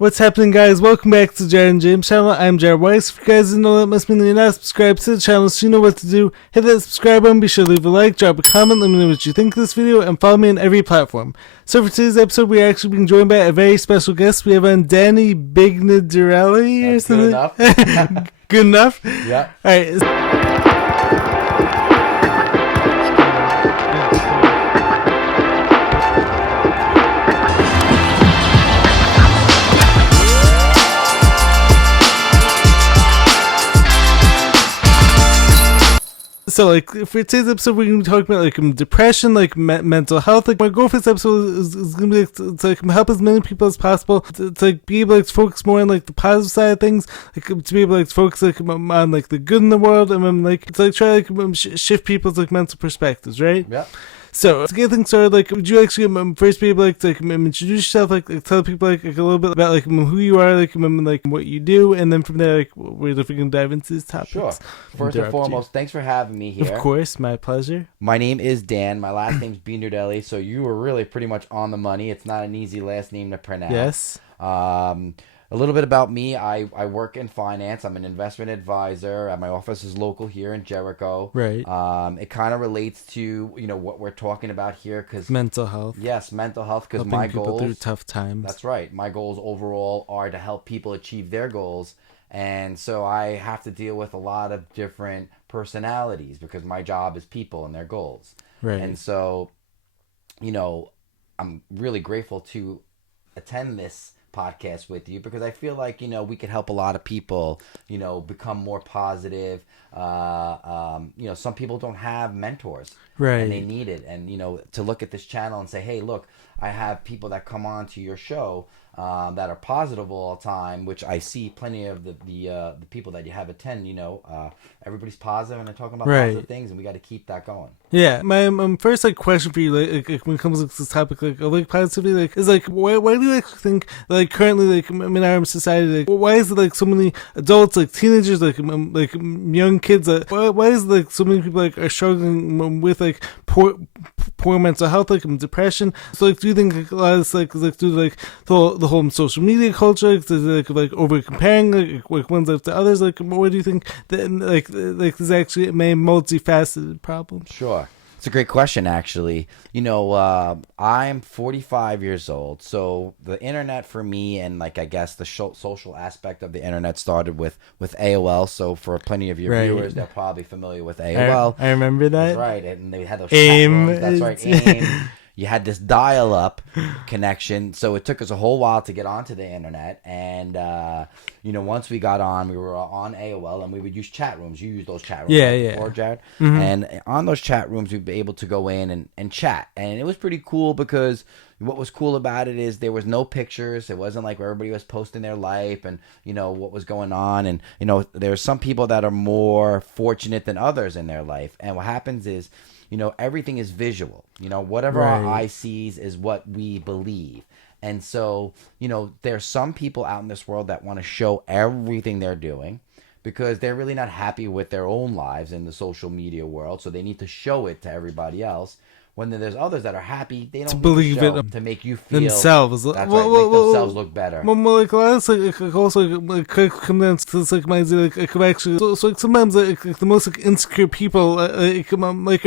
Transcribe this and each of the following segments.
What's happening, guys? Welcome back to Jared and James channel. I'm Jared Weiss. If you guys didn't know, that must mean that you're not subscribed to the channel, so you know what to do. Hit that subscribe button, be sure to leave a like, drop a comment, let me know what you think of this video, and follow me on every platform. So for today's episode, we're actually being joined by a very special guest. We have on Danny Bignardelli or something. Good enough. Good enough? Yeah. Alright. So, for today's episode, we're going to be talking about, depression, mental health. My goal for this episode is going to be, to help as many people as possible, to be able to focus more on, the positive side of things, to be able to focus, on, the good in the world, and then, to, try, shift people's, mental perspectives, right? Yeah. So, to get things started, would you actually first be able to introduce yourself, tell people a little bit about who you are, what you do, and then from there, we can dive into these topics. Sure. First and foremost, thanks for having me here. Of course, my pleasure. My name is Dan. My last name's Bignardelli, so you were really pretty much on the money. It's not an easy last name to pronounce. Yes. A little bit about me. I work in finance. I'm an investment advisor. My office is local here in Jericho. Right. It kind of relates to what we're talking about here, because Mental health. Yes, mental health. Because Helping my people goals through tough times. That's right. My goals overall are to help people achieve their goals, and so I have to deal with a lot of different personalities because my job is people and their goals. Right. And so, I'm really grateful to attend this podcast with you because I feel like we could help a lot of people become more positive. Some people don't have mentors, right, and they need it. And to look at this channel and say, hey, look, I have people that come on to your show that are positive all the time, which I see plenty of the people that you have attend. Everybody's positive and they're talking about positive things, and we got to keep that going. Yeah, my first question for you, when it comes to this topic, of positivity, is why do you actually think currently in our society, why is it so many adults, teenagers, young kids, why is it so many people are struggling with poor mental health, depression? So do you think a lot of this is due to the whole social media culture, over comparing ones to others? What do you think that this is actually a multifaceted problem? Sure. It's a great question, actually. I'm 45 years old, so the internet for me, and I guess the social aspect of the internet started with AOL. So for plenty of your viewers, they're probably familiar with AOL. I remember that. That's right, and they had those chat rooms. That's right, AIM. You had this dial-up connection, so it took us a whole while to get onto the internet. And once we got on, we were on AOL, and we would use chat rooms. You used those chat rooms before, Jared. Mm-hmm. And on those chat rooms, we'd be able to go in and chat, and it was pretty cool because what was cool about it is there was no pictures. It wasn't like where everybody was posting their life and what was going on. And there's some people that are more fortunate than others in their life. And what happens is, everything is visual. Whatever our eye sees is what we believe. And so, there's some people out in this world that want to show everything they're doing because they're really not happy with their own lives in the social media world. So they need to show it to everybody else. When there's others that are happy, they don't believe it to make you feel themselves. That's right, make themselves look better. Well, also come down to this, actually. So sometimes the most insecure people are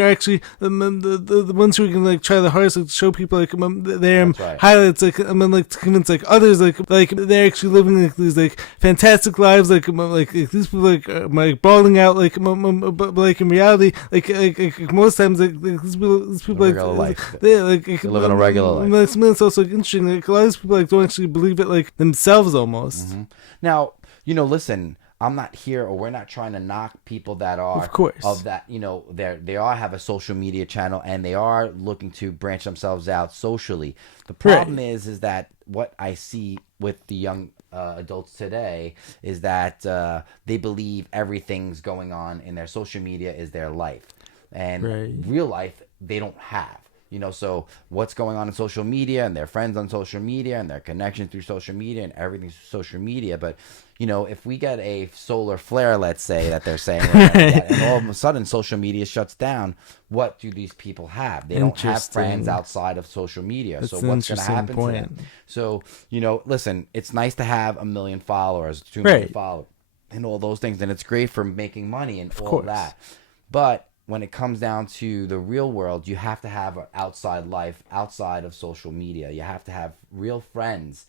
actually the ones who can try the hardest to show people their highlights, to convince others they're actually living these fantastic lives, these people are balling out but in reality most times these people regular life. They live in a regular life. It's also interesting. A lot of these people don't actually believe it themselves almost. Mm-hmm. Now, listen, I'm not here, or we're not trying to knock people that are, of course, of that. They all have a social media channel and they are looking to branch themselves out socially. The problem is that what I see with the young adults today is that they believe everything's going on in their social media is their life, and real life they don't have. So what's going on in social media and their friends on social media and their connections through social media and everything through social media. But, if we get a solar flare, let's say that they're saying we're gonna get, and all of a sudden social media shuts down, what do these people have? They don't have friends outside of social media. That's so what's going to happen to them? So, listen, it's nice to have 1 million followers, 2 million followers, and all those things. And it's great for making money and all that. But when it comes down to the real world, you have to have an outside life outside of social media. You have to have real friends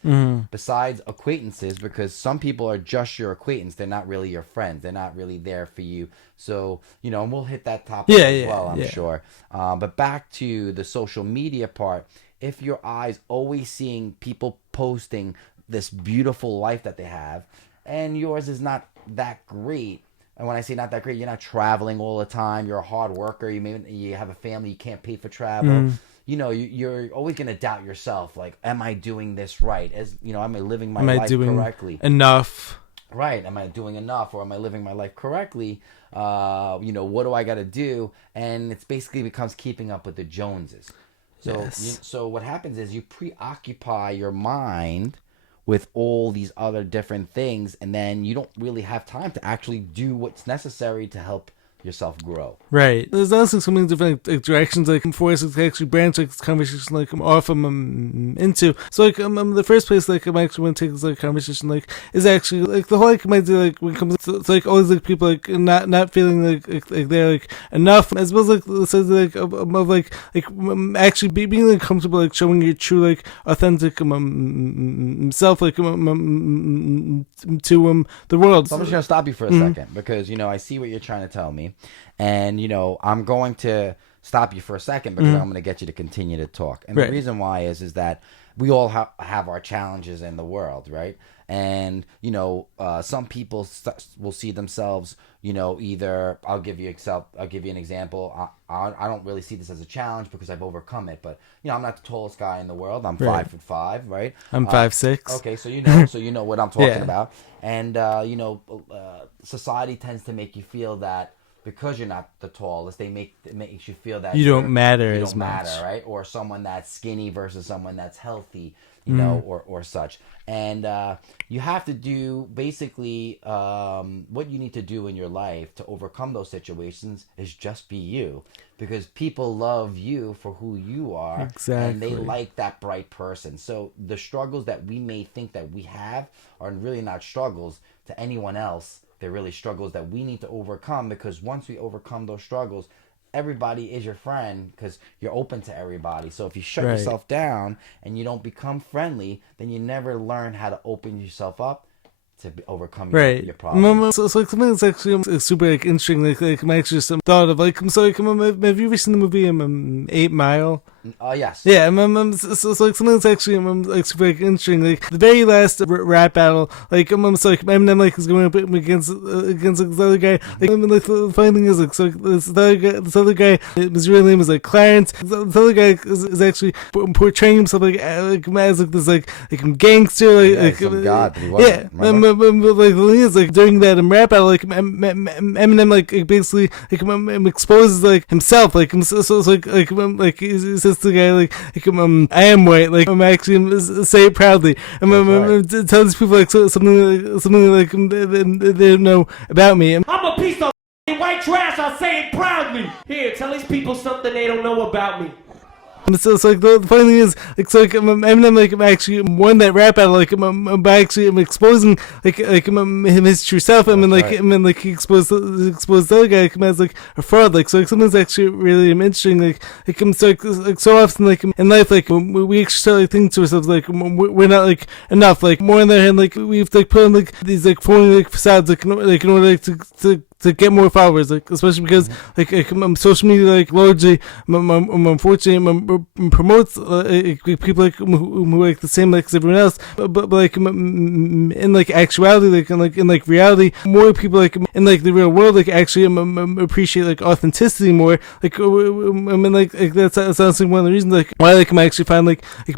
besides acquaintances, because some people are just your acquaintance. They're not really your friends. They're not really there for you. So, and we'll hit that topic as well, I'm sure. But back to the social media part, if your eyes always seeing people posting this beautiful life that they have, and yours is not that great. And when I say not that great, you're not traveling all the time. You're a hard worker. You have a family. You can't pay for travel. You're always going to doubt yourself. Like, am I doing this right? Am I living my life correctly? Enough? Right. Am I doing enough, or am I living my life correctly? What do I got to do? And it's basically becomes keeping up with the Joneses. So, so what happens is you preoccupy your mind with all these other different things, and then you don't really have time to actually do what's necessary to help yourself grow. Right. There's also so many different directions for us to actually branch this conversation off into. So the first place I'm actually want to take this conversation is actually the whole idea when it comes to always people not feeling they're enough, as well as the sense of actually being comfortable showing your true authentic self to the world. So I'm just gonna stop you for a second, because I see what you're trying to tell me. And, I'm going to stop you for a second, because I'm going to get you to continue to talk. And the reason why is that we all have our challenges in the world, right? And, some people will see themselves, either I'll give you an example. I don't really see this as a challenge because I've overcome it. But, I'm not the tallest guy in the world. I'm 5'5", right? I'm 5'6". Okay, so you know what I'm talking about. And, society tends to make you feel that because you're not the tallest, it makes you feel that you don't matter as much, right? Or someone that's skinny versus someone that's healthy, or such. And you have to do basically what you need to do in your life to overcome those situations is just be you, because people love you for who you are, and they like that bright person. So the struggles that we may think that we have are really not struggles to anyone else. They're really struggles that we need to overcome, because once we overcome those struggles, everybody is your friend because you're open to everybody. So if you shut yourself down and you don't become friendly, then you never learn how to open yourself up to overcome your problems. So something that's actually super interesting, my actually just thought of have you ever seen the movie 8 Mile? Yes. Yeah, so something that's actually super interesting. The very last rap battle, Eminem is going up against this other guy. The funny thing is, this other guy, his real name is Clarence. This other guy is actually portraying himself as this gangster, some god. He wasn't, the thing is, during that rap battle, Eminem basically exposes himself, he says to the guy I am white, I'm actually say it proudly. Tell these people something they don't know about me. I'm a piece of white trash. I say it proudly. Here, tell these people something they don't know about me. So the funny thing is, Eminem actually won that rap battle by actually exposing his true self. He exposed the other guy as a fraud. Something's actually really interesting. So often in life we actually start thinking to ourselves we're not enough. More on the other hand we've put on these phony facades in order to get more followers, especially because social media largely unfortunately promotes people who the same as everyone else, but in actuality, in reality, more people in the real world actually appreciate authenticity more. That's honestly one of the reasons why I actually find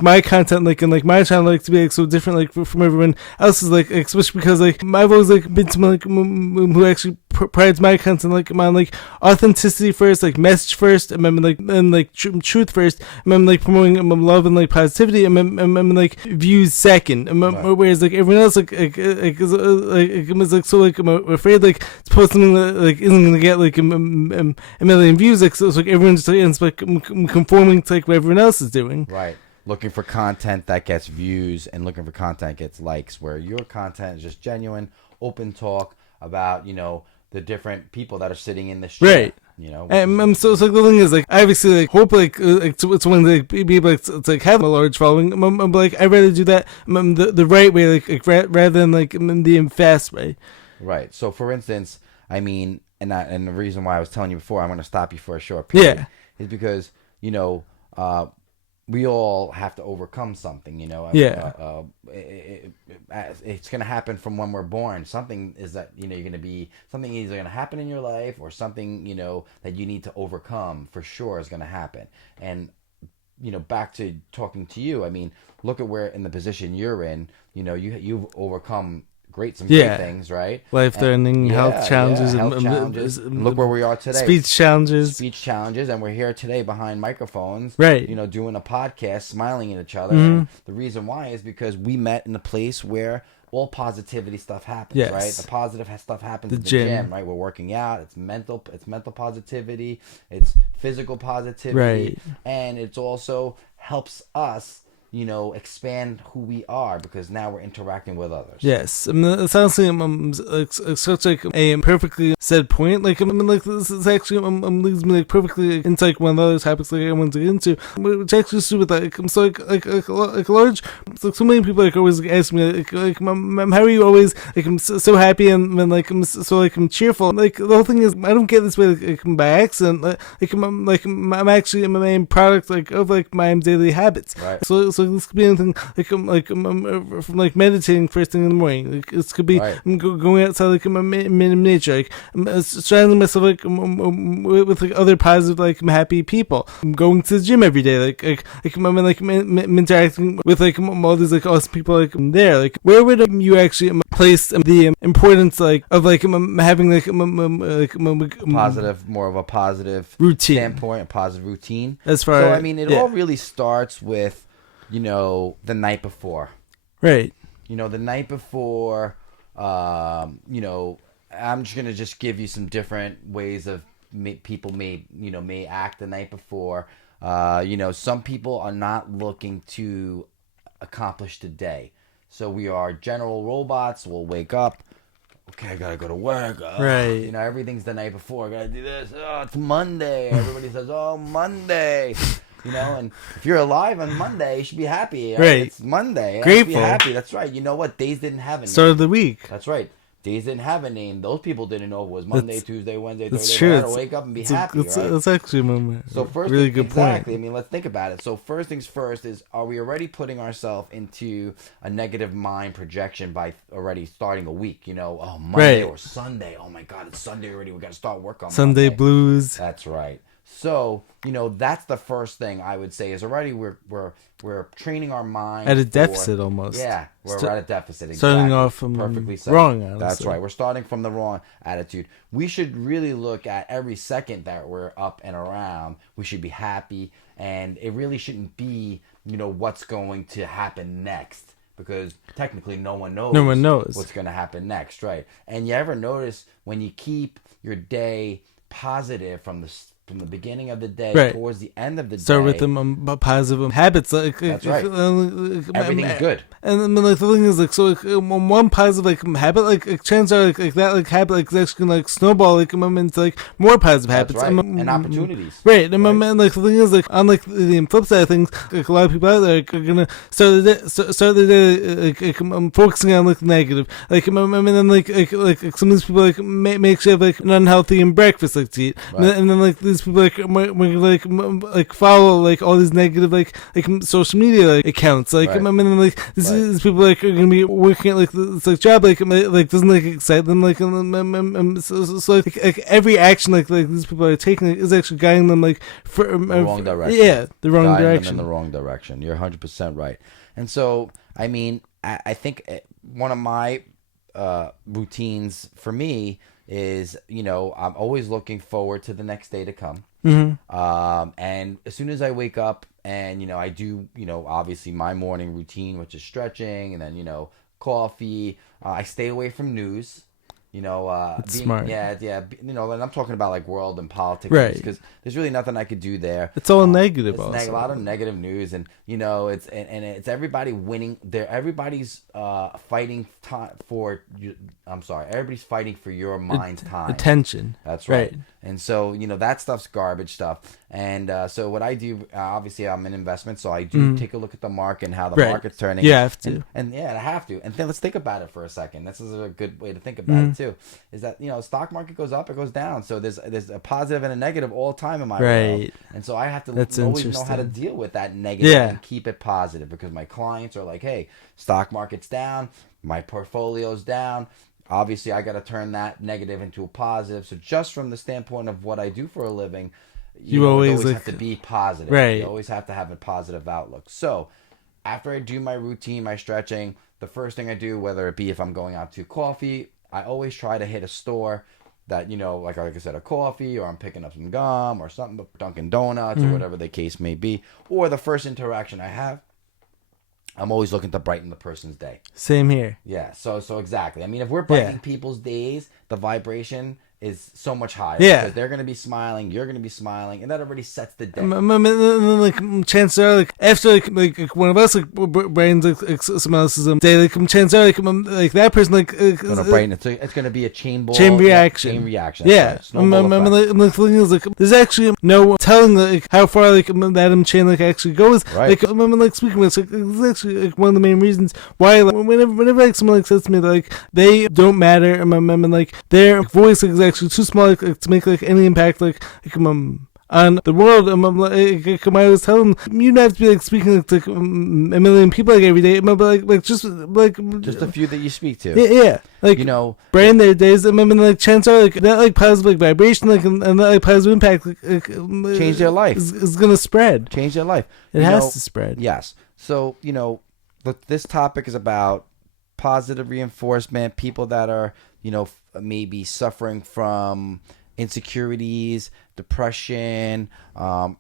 my content in my channel to be so different from everyone else's, especially because I've always been someone who actually prior to my content, like I'm on like authenticity first, like message first, and then like truth first, and then like promoting love and like positivity, and then like views second. And whereas like everyone else is like so like I'm afraid like to post something that like isn't gonna get like a million views. Like so it's like everyone's just like, ends like conforming to like what everyone else is doing. Right. Looking for content that gets views and looking for content that gets likes, where your content is just genuine, open talk about, the different people that are sitting in the street. Right. So it's like the thing is like I obviously like hope like it's one like be like to like have a large following. But like I'd rather do that the right way, like rather than like the fast way. Right. So for instance, I mean, and the reason why I was telling you before, I'm going to stop you for a short period, is because we all have to overcome something, it's going to happen from when we're born. Something is that, you're going to be, something either going to happen in your life or something, that you need to overcome for sure is going to happen. And, back to talking to you, I mean, look at where in the position you're in, you've overcome great things, right? Life-threatening health challenges. Challenges. Look where we are today. Speech challenges, and we're here today behind microphones, right? Doing a podcast, smiling at each other. And the reason why is because we met in a place where all positivity stuff happens, right? The positive stuff happens in the gym, right? We're working out. It's mental positivity. It's physical positivity, right? And it's also helps us expand who we are because now we're interacting with others. Yes, I mean, it's honestly such like a perfectly said point. Like I mean, like this is actually leads me like perfectly into like one of the other topics like I want to get into, which actually is with like so like large. Like so many people like always ask me like how are you always like I'm so happy and like I'm so like I'm cheerful. Like the whole thing is I don't get this way like by accident. I'm actually a main product like of like my daily habits. Right. So this could be anything from like meditating first thing in the morning. Like this could be going outside like in nature. Like surrounding myself like with like other positive like happy people. I'm going to the gym every day. I'm interacting with like all these like awesome people like there. Like where would you actually place the importance like of like having like positive, more of a positive routine standpoint, a positive routine. As far so I mean, it all really starts with the night before. Right. The night before, I'm just going to give you some different ways of people may act the night before. Some people are not looking to accomplish the day. So we are general robots. We'll wake up. Okay, I got to go to work. Right. Everything's the night before. I got to do this. Oh, it's Monday. Everybody says, oh, Monday. And if you're alive on Monday, you should be happy. Right? It's Monday. Grateful. Be happy. That's right. You know what? Days didn't have a name. Start of the week. That's right. Days didn't have a name. Those people didn't know it was Monday, Tuesday, Wednesday, Thursday. That's true. They had to wake up and be happy, right? That's actually a really good exactly. point. I mean, let's think about it. So first things first is, are we already putting ourselves into a negative mind projection by already starting a week? Oh, Monday or Sunday. Oh, my God, it's Sunday already. We got to start work on Sunday Monday. blues. That's right. So, that's the first thing I would say is already we're training our mind at a deficit almost. Yeah, we're at a deficit. Exactly. Starting off from perfectly wrong. Honestly. That's right. We're starting from the wrong attitude. We should really look at every second that we're up and around. We should be happy, and it really shouldn't be what's going to happen next. Because technically no one knows what's going to happen next, right? And you ever notice when you keep your day positive from the beginning of the day towards the end of the day. Start with them positive habits. That's right. Everything's good. And I mean, like the thing is, like so, one positive habit, like chances are, like that habit, is actually gonna snowball, into like more positive habits. Right. And opportunities. Right. And like the thing is, like on like the flip side of things, like a lot of people out there are gonna start the day focusing on like the negative. Like and then like some of these people may actually have like an unhealthy breakfast to eat, and then like these people like follow like all these negative like social media accounts and then like these people are gonna be working at this job doesn't excite them so like every action like these people are taking is actually guiding them the wrong direction. Yeah, the wrong guiding direction. Them in the wrong direction. You're 100% right. And so I mean I think one of my routines for me is, I'm always looking forward to the next day to come. And as soon as I wake up and, I do, obviously my morning routine, which is stretching and then, coffee, I stay away from news. Smart. Yeah. And I'm talking about like world and politics, Right? Because there's really nothing I could do there. It's all negative. It's a lot of negative news, and it's everybody winning. Everybody's fighting for. Everybody's fighting for your mind's time, attention. That's right. And so that stuff's garbage stuff. And so what I do, obviously I'm in investment, so I do take a look at the market and how the market's turning. You have to. And I have to. And then let's think about it for a second. This is a good way to think about it too. Is that stock market goes up, it goes down. So there's a positive and a negative all the time in my world. And so I have to always know how to deal with that negative and keep it positive, because my clients are like, hey, stock market's down, my portfolio's down. Obviously, I got to turn that negative into a positive. So just from the standpoint of what I do for a living, you always have to be positive. Right. You always have to have a positive outlook. So after I do my routine, my stretching, the first thing I do, whether it be if I'm going out to coffee, I always try to hit a store that, like I said, a coffee, or I'm picking up some gum or something, Dunkin' Donuts or whatever the case may be. Or the first interaction I have, I'm always looking to brighten the person's day. Same here. Yeah, so exactly. I mean, if we're brightening people's days, the vibration is so much higher. Yeah. Because they're going to be smiling, you're going to be smiling, and that already sets the day. Chances are, after one of us brightens someone else's day, chances are that person going to brighten it. So it's going to be a chain reaction. Chain reaction. Yeah. Right. The thing is, there's actually no telling how far that chain actually goes. Right. Speaking with, it's actually one of the main reasons why whenever someone says to me that they don't matter, and their voice is actually too small to make any impact on the world. I always tell them, you don't have to be speaking to a million people every day, but just a few that you speak to. Yeah. Brand their days. Chances are that positive vibration and that positive impact change their life is gonna spread. Change their life. It has to spread. Yes. So this topic is about positive reinforcement. People that are maybe suffering from insecurities, depression, a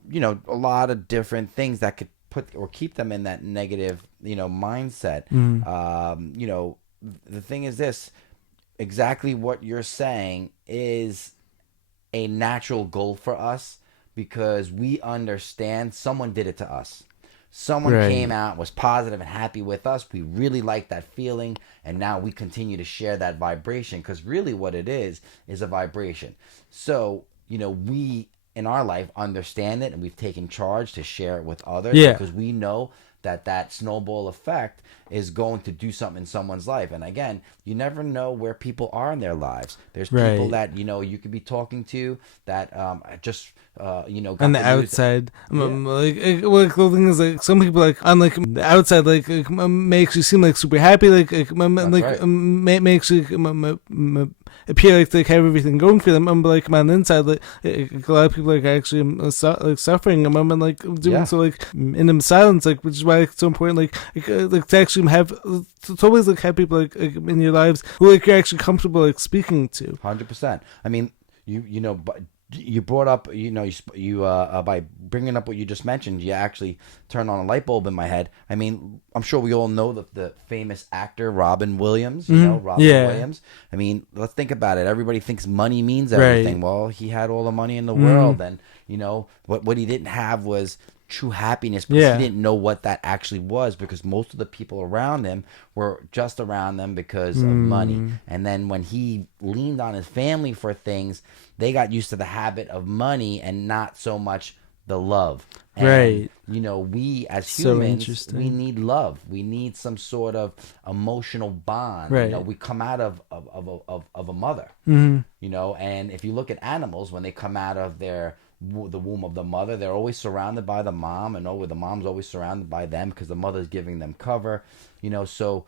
lot of different things that could put or keep them in that negative, mindset. The thing is this, exactly what you're saying is a natural goal for us, because we understand someone did it to us. Someone came out, was positive and happy with us. We really like that feeling, and now we continue to share that vibration, because really what it is a vibration. So, we in our life understand it, and we've taken charge to share it with others, because we know that snowball effect is going to do something in someone's life. And again, you never know where people are in their lives. There's people that you could be talking to that got on the outside. The thing is, some people on the outside may actually seem super happy, may actually appear they have everything going for them, but on the inside, a lot of people are actually suffering, doing so in them silence, which is why it's so important, to actually have, it's always have people in your lives who you're actually comfortable speaking to. 100%. I mean, you brought up, you by bringing up what you just mentioned, you actually turned on a light bulb in my head. I mean, I'm sure we all know the famous actor Robin Williams. Williams. I mean, let's think about it. Everybody thinks money means everything. Right. Well, he had all the money in the world, and what he didn't have was true happiness, because he didn't know what that actually was, because most of the people around him were just around them because of money. And then when he leaned on his family for things, they got used to the habit of money and not so much the love. And, we as humans, we need love. We need some sort of emotional bond. Right. We come out of a mother. And if you look at animals, when they come out of the womb of the mother, they're always surrounded by the mom, and the mom's always surrounded by them, because the mother's giving them cover. So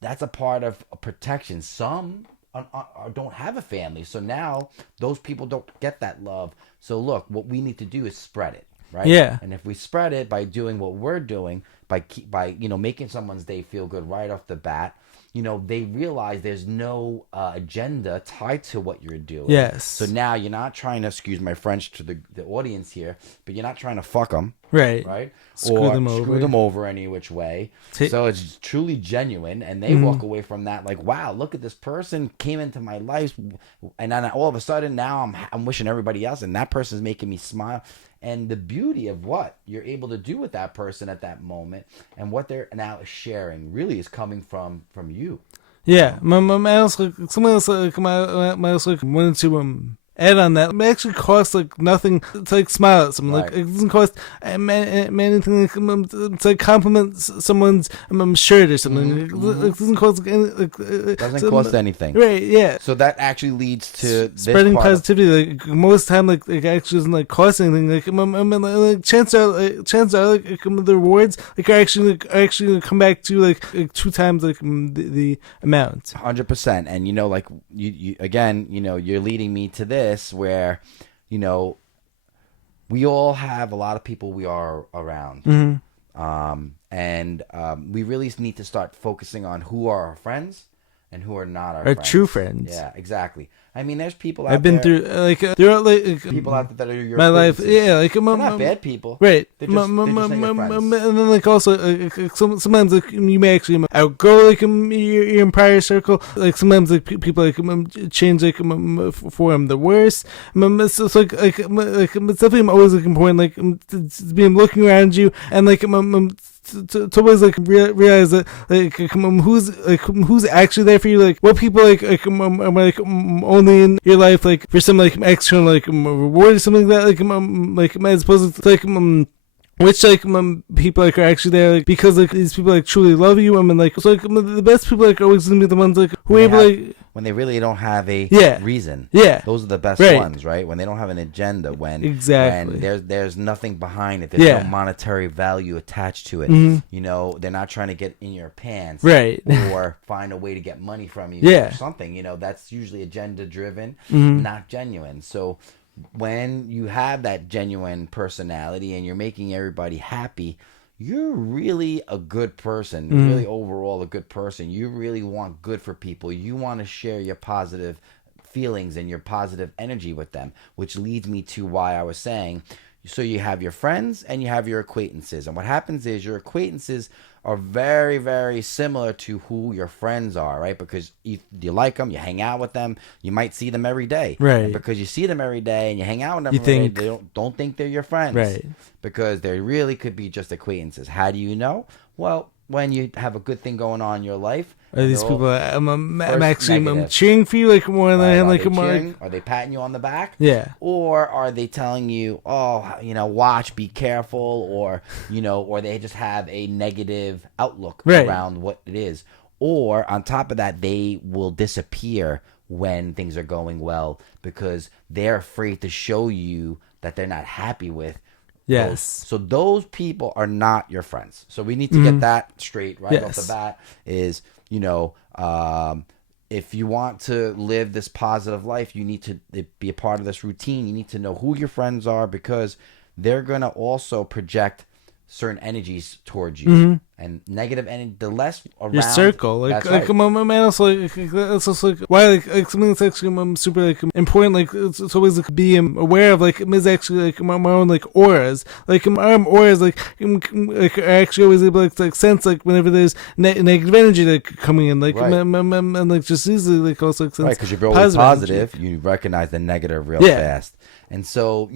that's a part of protection. Some don't have a family, so now those people don't get that love. So look, what we need to do is spread it, right? Yeah. And if we spread it by doing what we're doing, by making someone's day feel good right off the bat, they realize there's no agenda tied to what you're doing. Yes. So now you're not trying to, excuse my French to the audience here, but you're not trying to fuck them. Right. Right? Screw them over Any which way. So it's truly genuine, and they walk away from that like, wow, look at this person came into my life, and then all of a sudden now I'm wishing everybody else, and that person's making me smile. And the beauty of what you're able to do with that person at that moment, and what they're now sharing, really is coming from you. Yeah, my also someone else my also wanted to add on that. It actually costs like nothing to like smile at someone. Right. Like it doesn't cost anything. To like compliment someone's shirt or something. It doesn't cost Doesn't cost anything. Right? Yeah. So that actually leads to Spreading this positivity. Like most of the time, like it actually doesn't like cost anything. Like chances are like the rewards like are actually gonna come back to like 2 times like the amount. 100%. And like you again, you're leading me to this where we all have a lot of people we are around. And we really need to start focusing on who are our friends and who are not our friends. True friends. Yeah, exactly. I mean, there's people out I've been there, through there are like people out there that are your my life. acquaintances. Yeah, like They're not bad people. Right. They're just not your friends. And then like also sometimes like you may actually outgrow like your prior circle. Like sometimes like people like change like for the worse. So it's like it's definitely always like important like to be looking around you and like to always like realize that like who's actually there for you, like what people like only in your life like for some like external like reward or something like that, like as opposed to like which like people like are actually there like because like these people like truly love you. I mean like so like the best people like are always gonna be the ones like who are able like when they really don't have a reason. Yeah. Those are the best ones, right? When they don't have an agenda, when there's nothing behind it. There's no monetary value attached to it. They're not trying to get in your pants. Right. Or find a way to get money from you or something. That's usually agenda driven, not genuine. So when you have that genuine personality and you're making everybody happy, you're really a good person. You're really overall a good person. You really want good for people. You want to share your positive feelings and your positive energy with them, which leads me to why I was saying, so you have your friends and you have your acquaintances. And what happens is your acquaintances are very, very similar to who your friends are, right? Because you like them, you hang out with them, you might see them every day. Right. And because you see them every day and you hang out with them every day, they don't think they're your friends. Right. Because they really could be just acquaintances. How do you know? Well, when you have a good thing going on in your life. Are these people I'm actually cheering for you like more than like more? Are they patting you on the back? Yeah. Or are they telling you, watch, be careful, or or they just have a negative outlook around what it is? Or on top of that, they will disappear when things are going well because they're afraid to show you that they're not happy with. Yes. So those people are not your friends. So we need to get that straight right off the bat. Is if you want to live this positive life, you need to be a part of this routine. You need to know who your friends are because they're gonna also project certain energies towards you and negative energy. The less around your circle, like man, also like it's also like why like something that's actually super like important. Like it's always like be aware of like is actually like my own like auras. Like our auras like are actually always able to like sense like whenever there's negative energy like coming in like and like just easily like also like sense because you're always positive, you recognize the negative real fast. And so,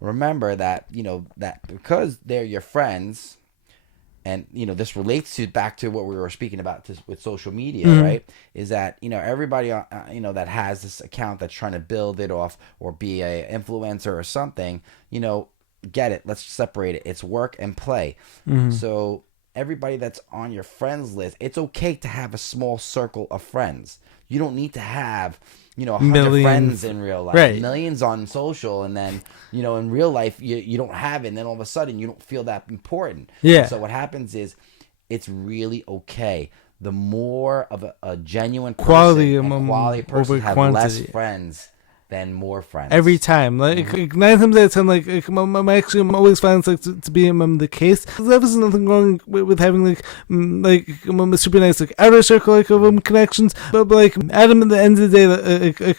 remember that, that because they're your friends, and, this relates back to what we were speaking about with social media, right? Is that, everybody, that has this account that's trying to build it off or be a influencer or something, get it. Let's separate it. It's work and play. So everybody that's on your friends list, it's okay to have a small circle of friends. You don't need to have 100 friends in real life, millions on social, and then in real life you don't have it, and then all of a sudden you don't feel that important. So what happens is it's really okay. The more of a genuine person, quality person have less friends than more friends. Every time, like 9 times out of 10, I'm always find like to be the case. There's obviously nothing wrong with having a super nice outer circle of connections, but like Adam, at the end of the day,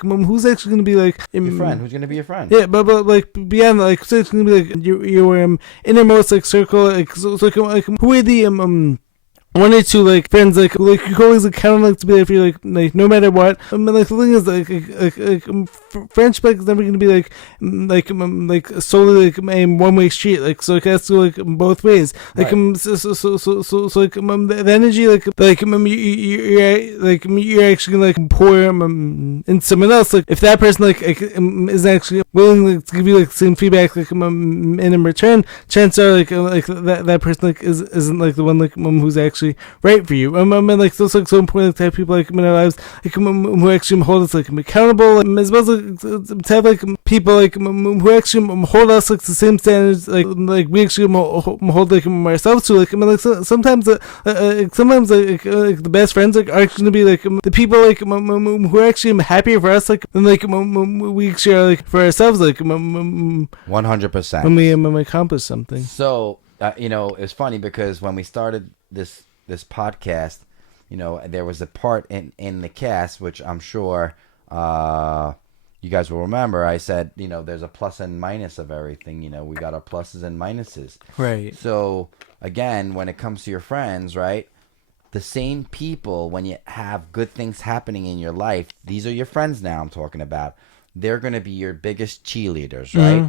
who's actually going to be like your friend? Who's going to be your friend? Yeah, but like beyond who's actually going to be like your innermost circle, who are the one or two like friends like you can always count on to be there for you like no matter what. The thing is friendship is never going to be like solely a one-way street, so it has to go both ways. Right. The energy you're actually gonna pour in someone else. If that person is actually willing to give you the same feedback in return, chances are that person isn't the one who's actually right for you. Those so important to have people in our lives who actually hold us accountable, as well as to have people who actually hold us the same standards we actually hold ourselves to. Sometimes the best friends are actually going to be the people who are actually happier for us than we actually are for ourselves 100% when we accomplish something. So it's funny because when we started this podcast, there was a part in the cast which I'm sure you guys will remember. I said, there's a plus and minus of everything. We got our pluses and minuses. Right. So again, when it comes to your friends, right? The same people, when you have good things happening in your life, these are your friends now I'm talking about. They're going to be your biggest cheerleaders, right? Mm-hmm.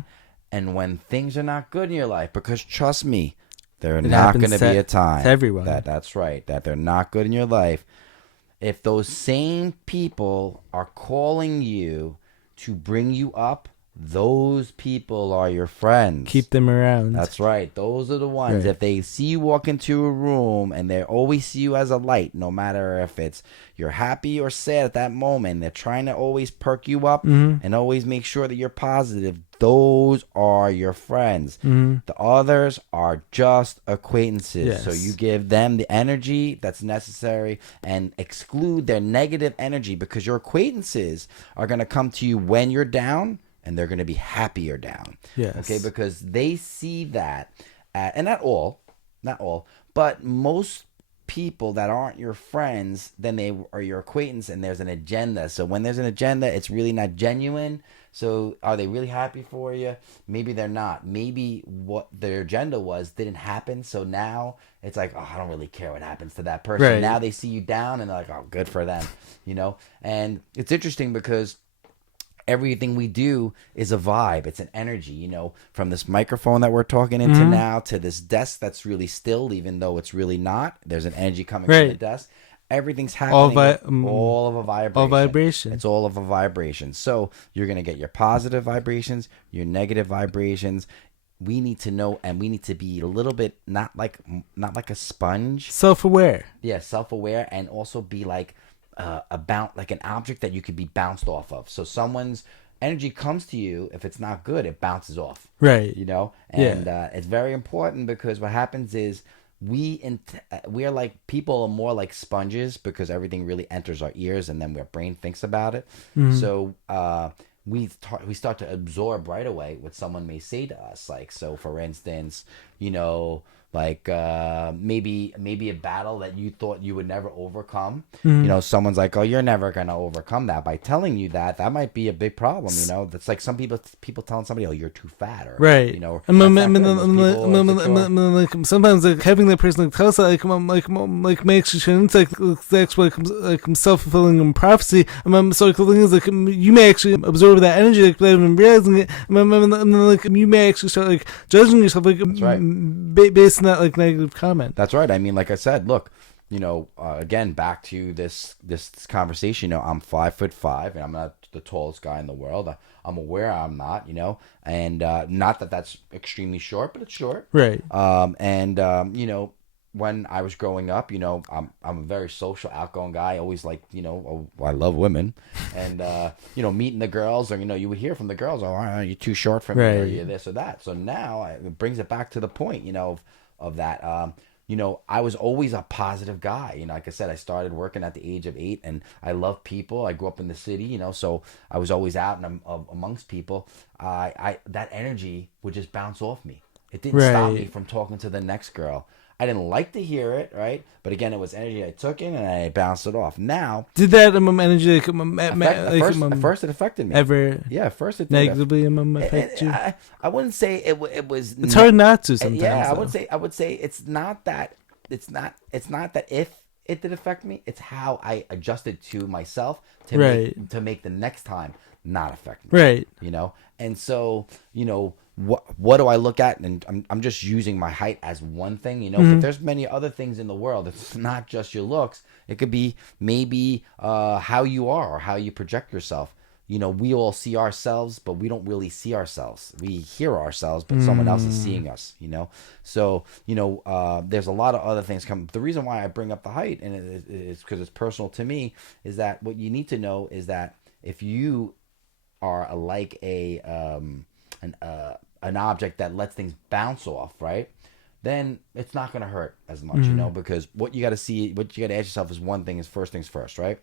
And when things are not good in your life, because trust me, there's not going to be a time. To everyone. That's right. That they're not good in your life. If those same people are calling you to bring you up, those people are your friends. Keep them around. That's right. Those are the ones. Right. If they see you walk into a room and they always see you as a light, no matter if it's you're happy or sad at that moment, they're trying to always perk you up and always make sure that you're positive. Those are your friends. Mm-hmm. The others are just acquaintances. Yes. So you give them the energy that's necessary and exclude their negative energy, because your acquaintances are going to come to you when you're down, and they're going to be happier down. Yes. Okay, because they see that, and not all, but most people that aren't your friends, then they are your acquaintance, and there's an agenda. So when there's an agenda, it's really not genuine. So are they really happy for you? Maybe they're not. Maybe what their agenda was didn't happen. So now it's like, oh, I don't really care what happens to that person. Right. Now they see you down, and they're like, oh, good for them, And it's interesting because everything we do is a vibe. It's an energy, from this microphone that we're talking into now to this desk that's really still, even though it's really not. There's an energy coming from the desk. Everything's happening all of a vibration. All vibration. It's all of a vibration. So you're going to get your positive vibrations, your negative vibrations. We need to know, and we need to be a little bit not like a sponge. Self-aware. Yeah, self-aware, and also be like an object that you could be bounced off of. So someone's energy comes to you. If it's not good, it bounces off. Right. And it's very important, because what happens is we are like, people are more like sponges, because everything really enters our ears and then our brain thinks about it. Mm-hmm. So we start to absorb right away what someone may say to us. So for instance, maybe a battle that you thought you would never overcome. Mm-hmm. Someone's like, oh, you're never going to overcome that. By telling you that might be a big problem. That's like some people telling somebody, oh, you're too fat, or right. Sometimes having that person tell us that makes you turn into actually self-fulfilling prophecy. So the thing is, you may actually absorb that energy without even realizing it. You may actually start judging yourself based on that negative comment. That's right. I mean, like I said, look, again, back to this conversation. I'm 5'5", and I'm not the tallest guy in the world. I'm aware I'm not, and not that that's extremely short, but it's short. Right. When I was growing up, I'm a very social, outgoing guy. Always I love women, and meeting the girls, or you would hear from the girls, oh, you're too short for me, or you're this or that. So now it brings it back to the point, of that. I was always a positive guy. Like I said, I started working at the age of 8, and I love people. I grew up in the city, so I was always out and amongst people. I that energy would just bounce off me. It didn't stop me from talking to the next girl. I didn't like to hear it, right? But again, it was energy I took in and I bounced it off. Now, did that energy at first it affected me. Ever? Yeah, at first it negatively affect you. I wouldn't say it was. It's hard not to sometimes. Yeah, though. I would say it's not that if it did affect me, it's how I adjusted to myself to make the next time not affect me. Right. And so what do I look at? And I'm just using my height as one thing, but there's many other things in the world. It's not just your looks. It could be maybe how you are or how you project yourself. We all see ourselves, but we don't really see ourselves. We hear ourselves, but someone else is seeing us, So, there's a lot of other things come. The reason why I bring up the height, and it's because it's personal to me, is that what you need to know is that if you are like an object that lets things bounce off, right? Then it's not going to hurt as much, because what you got to ask yourself is one thing is first things first, right?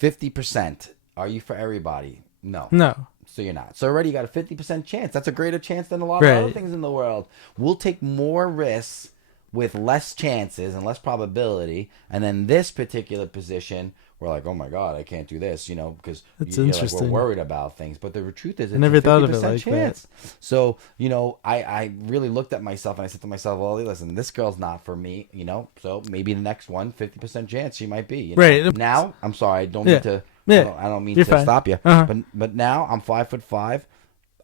50%. Are you for everybody? No. So you're not. So already you got a 50% chance. That's a greater chance than a lot of other things in the world. We'll take more risks with less chances and less probability. And then this particular position, we're like, oh my God, I can't do this, because we're worried about things. But the truth is, it's never a 50% thought of it like chance. That. So, I really looked at myself and I said to myself, well, listen, this girl's not for me, so maybe the next one, 50% chance she might be. Right. Now, I'm sorry, I don't mean to, I don't mean You're to fine. stop you. Uh-huh. But now I'm 5'5".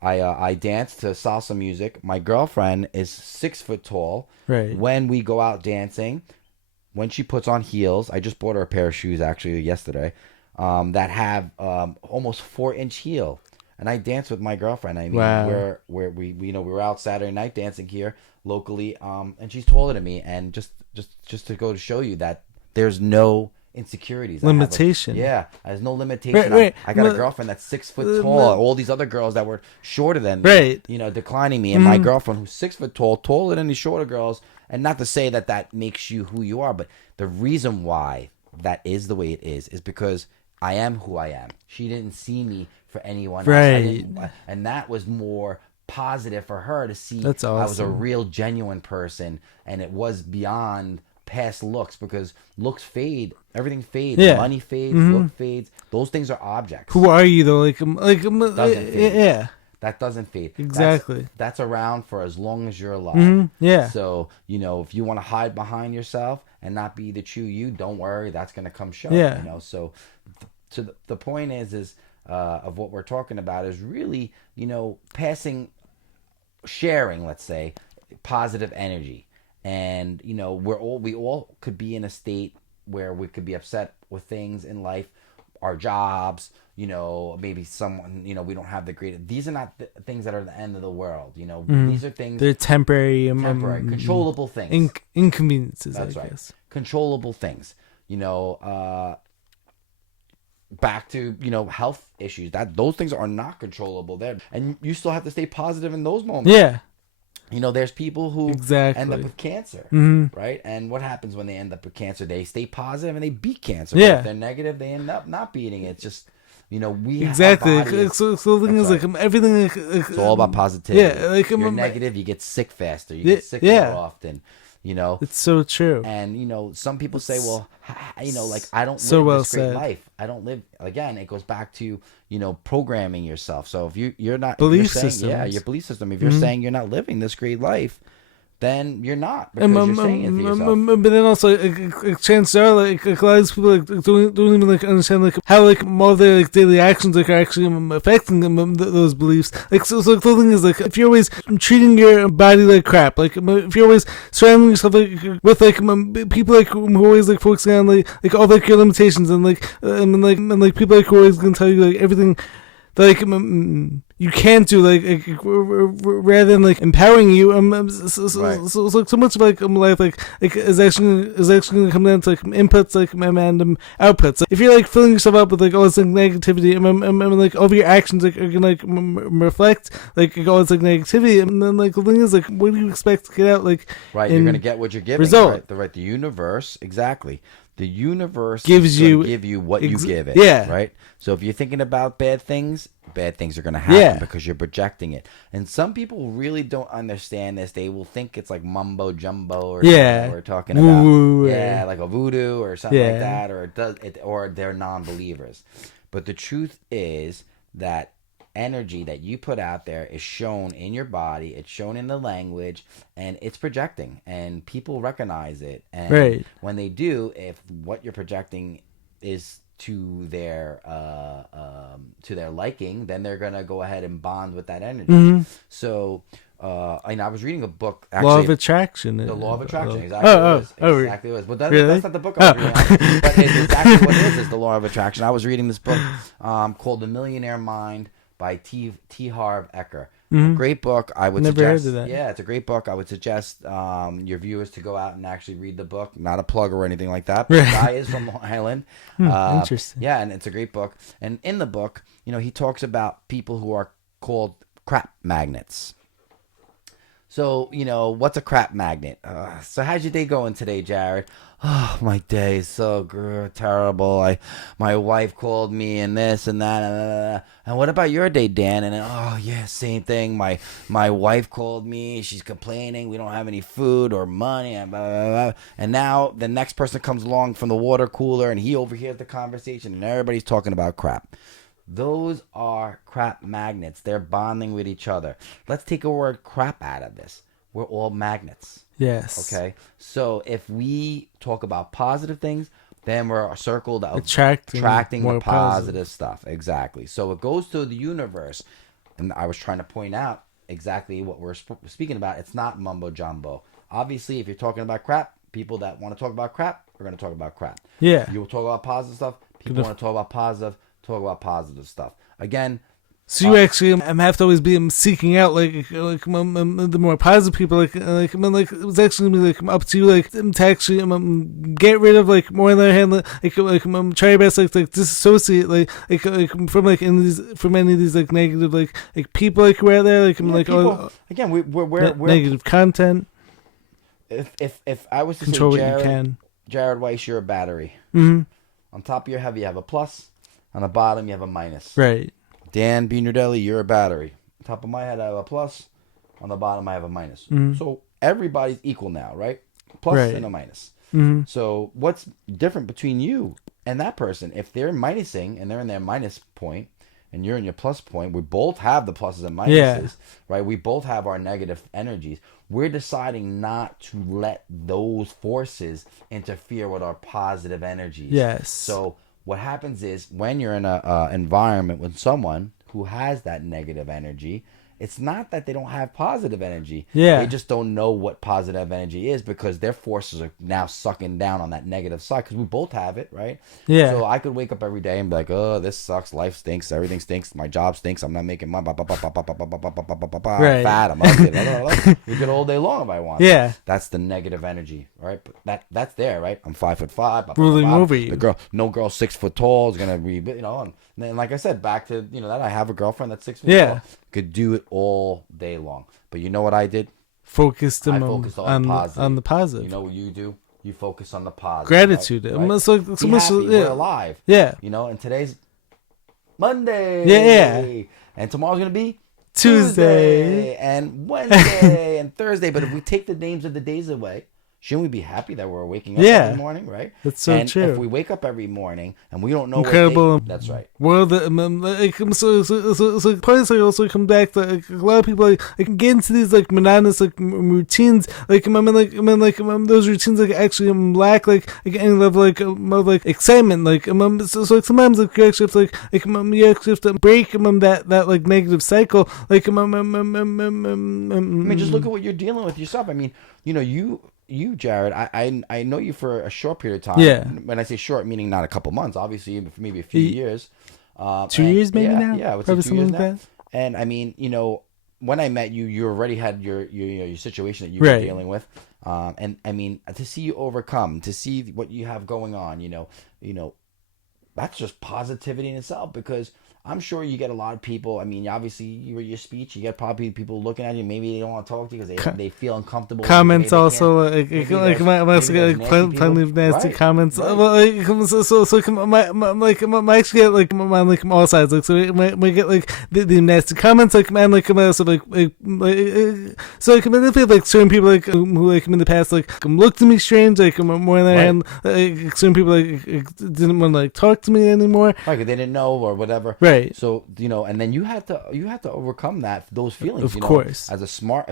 I dance to salsa music. My girlfriend is 6 foot tall. Right. When we go out dancing, when she puts on heels, I just bought her a pair of shoes actually yesterday, that have almost 4-inch heel, and I dance with my girlfriend. I mean, wow. we were out Saturday night dancing here locally, and she's taller than me, and just to go to show you that there's no insecurities, limitation. There's no limitation. Right. I got a girlfriend that's 6 foot tall. All these other girls that were shorter than me, declining me, and my girlfriend who's 6 foot tall, taller than these shorter girls. And not to say that makes you who you are, but the reason why that is the way it is because I am who I am. She didn't see me for anyone else. And that was more positive for her to see. That's awesome. I was a real genuine person, and it was beyond past looks, because looks fade, everything fades, money fades, look fades. Those things are objects. Who are you though? Doesn't fade. Yeah. That doesn't fade. Exactly. That's around for as long as you're alive. Yeah. So, if you want to hide behind yourself and not be the true you, don't worry. That's going to come show. Yeah. So to the point is of what we're talking about is really, sharing, let's say, positive energy. And, we all could be in a state where we could be upset with things in life, our jobs, maybe someone, we don't have the great. These are not things that are the end of the world. These are things. They're temporary, controllable things. Inconveniences. That's I right. guess. Controllable things. Back to health issues. Those things are not controllable there, and you still have to stay positive in those moments. Yeah. There's people who end up with cancer, right? And what happens when they end up with cancer? They stay positive and they beat cancer. Yeah. But if they're negative, they end up not beating it. It's just, we exactly. So the thing is, everything. It's all about positivity. Yeah, you're negative, you get sick faster. You get sick more often. It's so true. And some people say, well, I don't so live this great life. I don't live. Again, it goes back to programming yourself. So if you're not belief system, your belief system. If you're saying you're not living this great life, then you're not, because you're saying it to yourself. But then also, chances are, a lot of these people don't even understand how more of their daily actions are actually affecting them, those beliefs. So the thing is, if you're always treating your body like crap, if you're always surrounding yourself with people who are always focusing on all your limitations and people who are always gonna tell you everything. you can't do, rather than like empowering you. So much of like life is actually going to come down to like inputs and outputs. Like, if you're like filling yourself up with like all this like negativity, like all of your actions like are gonna like reflect like all this like negativity, and then like the thing is like, what do you expect to get out like? Right, you're gonna get what you're giving. Result. Right. The universe, exactly. The universe give you what you give it. Yeah. Right. So if you're thinking about bad things are going to happen because you're projecting it. And some people really don't understand this. They will think it's like mumbo jumbo or something that we're talking about. Like a voodoo or something like that, or they're non-believers. But the truth is that energy that you put out there is shown in your body, it's shown in the language, and it's projecting, and people recognize it. And when they do, if what you're projecting is to their liking, then they're gonna go ahead and bond with that energy. So I was reading a book, actually, Law of Attraction. The Law of Attraction, exactly. It was. But that's not the book I was reading. But it's exactly what it is the Law of Attraction. I was reading this book called The Millionaire Mind by T. Harv Eker. A great book. I would Never suggest. heard of that. Yeah, it's a great book. I would suggest your viewers to go out and actually read the book. Not a plug or anything like that. But the guy is from Long Island. Interesting. Yeah, and it's a great book. And in the book, he talks about people who are called crap magnets. So, what's a crap magnet? So how's your day going today, Jared? Oh, my day is so terrible. My wife called me and this and that. And what about your day, Dan? And then, same thing. My wife called me. She's complaining. We don't have any food or money. And, blah, blah, blah. And now the next person comes along from the water cooler and he overhears the conversation and everybody's talking about crap. Those are crap magnets. They're bonding with each other. Let's take a word crap out of this. We're all magnets. Yes. Okay. So if we talk about positive things, then we're circled of attracting the positive stuff. Exactly. So it goes to the universe. And I was trying to point out exactly what we're speaking about. It's not mumbo jumbo. Obviously, if you're talking about crap, people that want to talk about crap are going to talk about crap. Yeah. You will talk about positive stuff. People want to talk about positive. Talk about positive stuff. Again, so you actually have to always be seeking out the more positive people. It was actually gonna be up to you to actually get rid of more on the other hand try your best disassociate from any of these negative people who are out there people, again we're negative content. If I was to control say what you can. Jared Weiss, you're a battery. Mm-hmm. On top of your head you have a plus. On the bottom, you have a minus. Right. Dan Bignardelli, you're a battery. On top of my head, I have a plus. On the bottom, I have a minus. Mm-hmm. So everybody's equal now, right? Plus and a minus. Mm-hmm. So what's different between you and that person? If they're minusing and they're in their minus point and you're in your plus point, we both have the pluses and minuses, right? We both have our negative energies. We're deciding not to let those forces interfere with our positive energies. Yes. So what happens is when you're in an environment with someone who has that negative energy, it's not that they don't have positive energy. Yeah. They just don't know what positive energy is because their forces are now sucking down on that negative side because we both have it, right? Yeah. So I could wake up every day and be like, oh, this sucks. Life stinks. Everything stinks. My job stinks. I'm not making money. I'm fat. I'm ugly. We could all day long if I want. Yeah. That's the negative energy, right? But that's there, right? I'm 5'5". Ruling over you. No girl 6 foot tall is gonna be, and then like I said, back to that I have a girlfriend that's 6 foot tall. Could do it all day long. But you know what I did? Focused on positive. On the positive. You know what you do? You focus on the positive. Gratitude. Right? Be happy. We're alive. Yeah. And today's Monday. Yeah. And tomorrow's going to be Tuesday. And Wednesday and Thursday. But if we take the names of the days away, shouldn't we be happy that we're waking up every morning, right? That's so true. If we wake up every morning and we don't know incredible what day, that's right. Well, so points also come back to a lot of people can get into these monotonous routines. Those routines actually lack any level of excitement. So sometimes you actually have to break that negative cycle. I mean, just look at what you're dealing with yourself. I mean, you, Jared, I know you for a short period of time. Yeah. When I say short, meaning not a couple months, obviously, maybe a few years. 2 years maybe now? Yeah, I would probably say 2 years now. And I mean, when I met you, you already had your situation that you were dealing with. And I mean, to see you overcome, to see what you have going on, that's just positivity in itself, because I'm sure you get a lot of people. I mean, obviously, your speech, you get probably people looking at you. Maybe they don't want to talk to you because they feel uncomfortable. Comments also, my plenty of nasty comments. Right. Well, my actually get like all sides. Like, so we get like the nasty comments, like, man, like, also like so like, if we have like certain people like who like in the past like looked at me strange, like more on the other hand, like, certain people like didn't want to like talk to me anymore. Right, 'cause they didn't know or whatever. Right. So and then you had to overcome those feelings. Of course. As a smart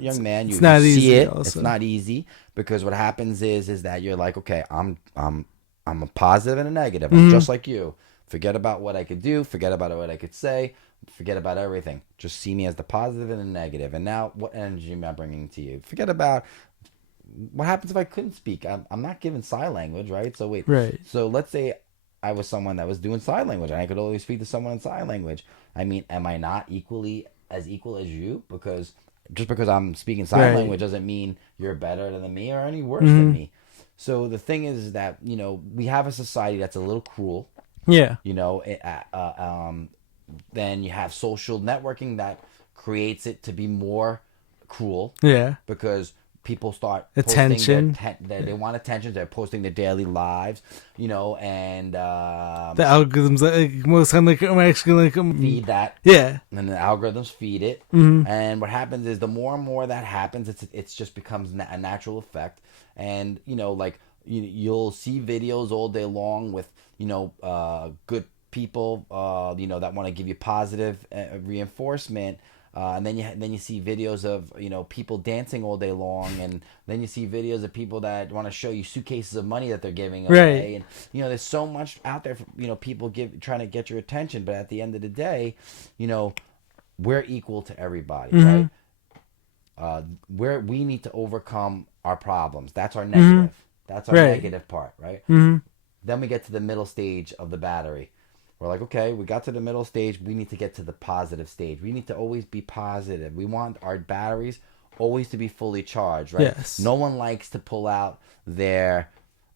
young man, it's not see easy it. also. It's not easy, because what happens is that you're like, okay, I'm a positive and a negative. I'm just like you. Forget about what I could do. Forget about what I could say. Forget about everything. Just see me as the positive and the negative. And now, what energy am I bringing to you? Forget about what happens if I couldn't speak. I'm not given sign language, right? So wait. Right. So let's say I was someone that was doing sign language, and I could always speak to someone in sign language. I mean, am I not equal as you? Because just because I'm speaking sign language doesn't mean you're better than me or any worse than me. So the thing is that we have a society that's a little cruel. Yeah. Then you have social networking that creates it to be more cruel. Yeah. Because people start attention. They want attention. They're posting their daily lives, and the algorithms like most time like I'm actually like feed that. Yeah. And the algorithms feed it. And what happens is the more and more that happens, it's just becomes a natural effect. And you'll see videos all day long with good people that want to give you positive reinforcement. And then you see videos of people dancing all day long, and then you see videos of people that want to show you suitcases of money that they're giving away, and there's so much out there for people trying to get your attention. But at the end of the day, we're equal to everybody, right? We need to overcome our problems. That's our negative. That's our negative part, right? Then we get to the middle stage of the battery. We're like, okay, we got to the middle stage. We need to get to the positive stage. We need to always be positive. We want our batteries always to be fully charged, right? Yes. No one likes to pull out their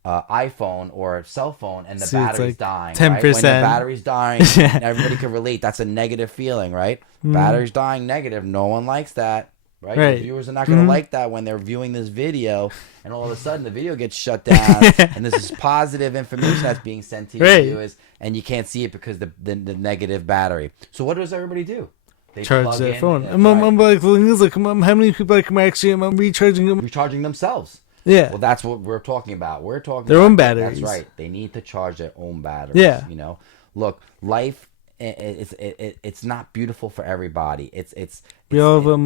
iPhone or cell phone and the battery's dying. 10%. Right? When the battery's dying, everybody can relate. That's a negative feeling, right? Battery's dying, negative. No one likes that. Right? The viewers are not going to like that when they're viewing this video, and all of a sudden the video gets shut down, and this is positive information that's being sent to your viewers, and you can't see it because the negative battery. So what does everybody do? They charge their phone. I'm like, the thing is, like, how many people like actually recharging themselves? Yeah. Well, that's what we're talking about. We're talking their about own batteries. That's right. They need to charge their own batteries. Yeah. Look, life. It's not beautiful for everybody. We all have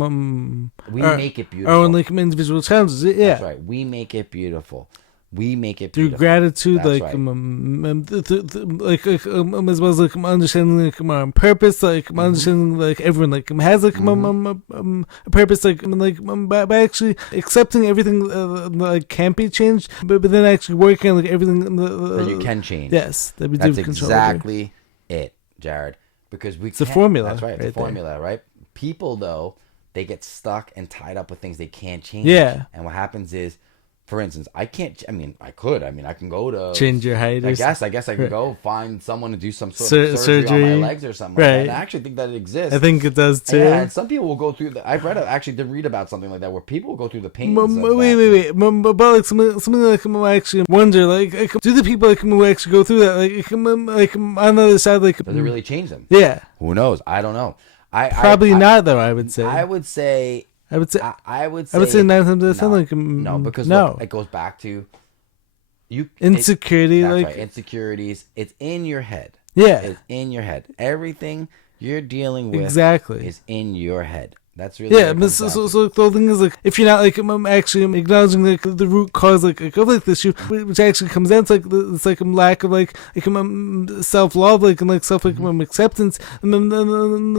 we make it beautiful. Our own like individual challenges. Yeah, that's right. We make it beautiful. We make it through beautiful. gratitude, that's like right. as well as like understanding like purpose, like understanding like everyone like has like a purpose, like by actually accepting everything like can't be changed, but then actually working on like everything that you can change. Yes, that we that's do control exactly it, Jared. Because it's a formula. That's right. It's a formula, there. Right? People though, they get stuck and tied up with things they can't change. Yeah. And what happens is, for instance, I can't. I mean, I could. I mean, I can go to change your height. I guess I can go find someone to do some sort of surgery on my legs or something. Like that. And I actually think that it exists. I think it does too. Yeah, and some people will go through the. Actually did read about something like that where people will go through the pain. Wait. But like something like I actually wonder, like do the people like who actually go through that like on the other side, like does it really change them? Yeah. Who knows? I don't know. Probably not though. I would say. I would say 9 times out of 10, like no, because no. Look, it goes back to you insecurity. That's like right, insecurities. It's in your head. Yeah, it's in your head. Everything you're dealing with is in your head. That's really so the thing is like if you're not like actually acknowledging like the root cause like of like the issue, which actually comes down to like it's like lack of like self love and like self acceptance, and then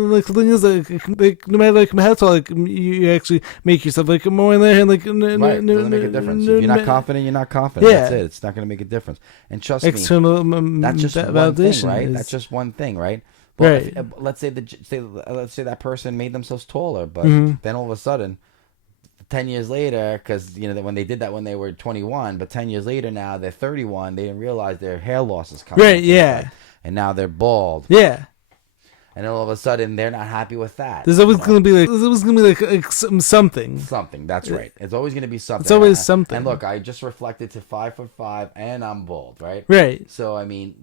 like the thing is like no matter like how tall like you actually make yourself like more in there and like right. It doesn't make a difference. If you're not confident, you're not confident. Yeah. That's it. It's not going to make a difference. And trust external me, that's just one thing, right? That's just one thing, right? Well, Right. let's say let's say that person made themselves taller, but Mm-hmm. then all of a sudden, 10 years later, because when they did that when they were 21, but 10 years later now they're 31, they didn't realize their hair loss is coming. Right, yeah. And now they're bald. Yeah. And all of a sudden they're not happy with that. There's always gonna be like something. Something. That's right. It's always gonna be something. It's always something. And look, I just reflected to 5'5" and I'm bald, right? Right. So I mean,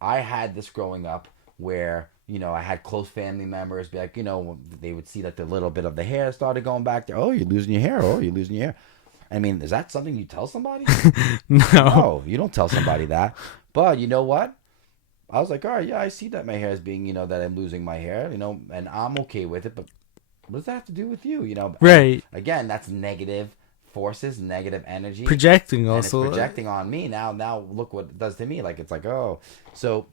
I had this growing up where I had close family members be like, they would see that the little bit of the hair started going back there. Oh, you're losing your hair. Oh, you're losing your hair. I mean, is that something you tell somebody? No, you don't tell somebody that. But you know what? I was like, all right, yeah, I see that my hair is being, that I'm losing my hair, and I'm okay with it. But what does that have to do with you? Right. Again, that's negative forces, negative energy. Projecting and also. it's projecting on me. Now look what it does to me. Like, it's like, oh. So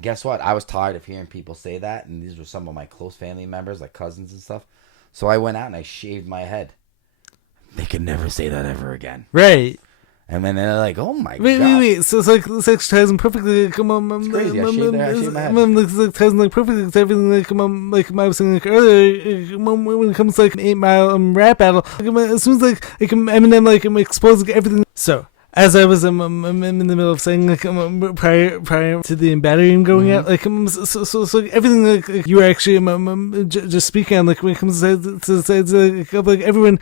guess what? I was tired of hearing people say that. And these were some of my close family members, like cousins and stuff. So I went out and I shaved my head. They could never say that ever again. Right. And then they're like, "Oh my god!" Wait. So it's like ties in perfectly. Like, It's crazy. I shaved my head. Like ties in like perfectly. Like, everything like I was saying like earlier. When it comes to like an 8 Mile rap battle, as soon as like Eminem like exposing everything. So as I was in the middle of saying like prior to the battery going out, like so everything like you were actually just speaking on, like when it comes to like everyone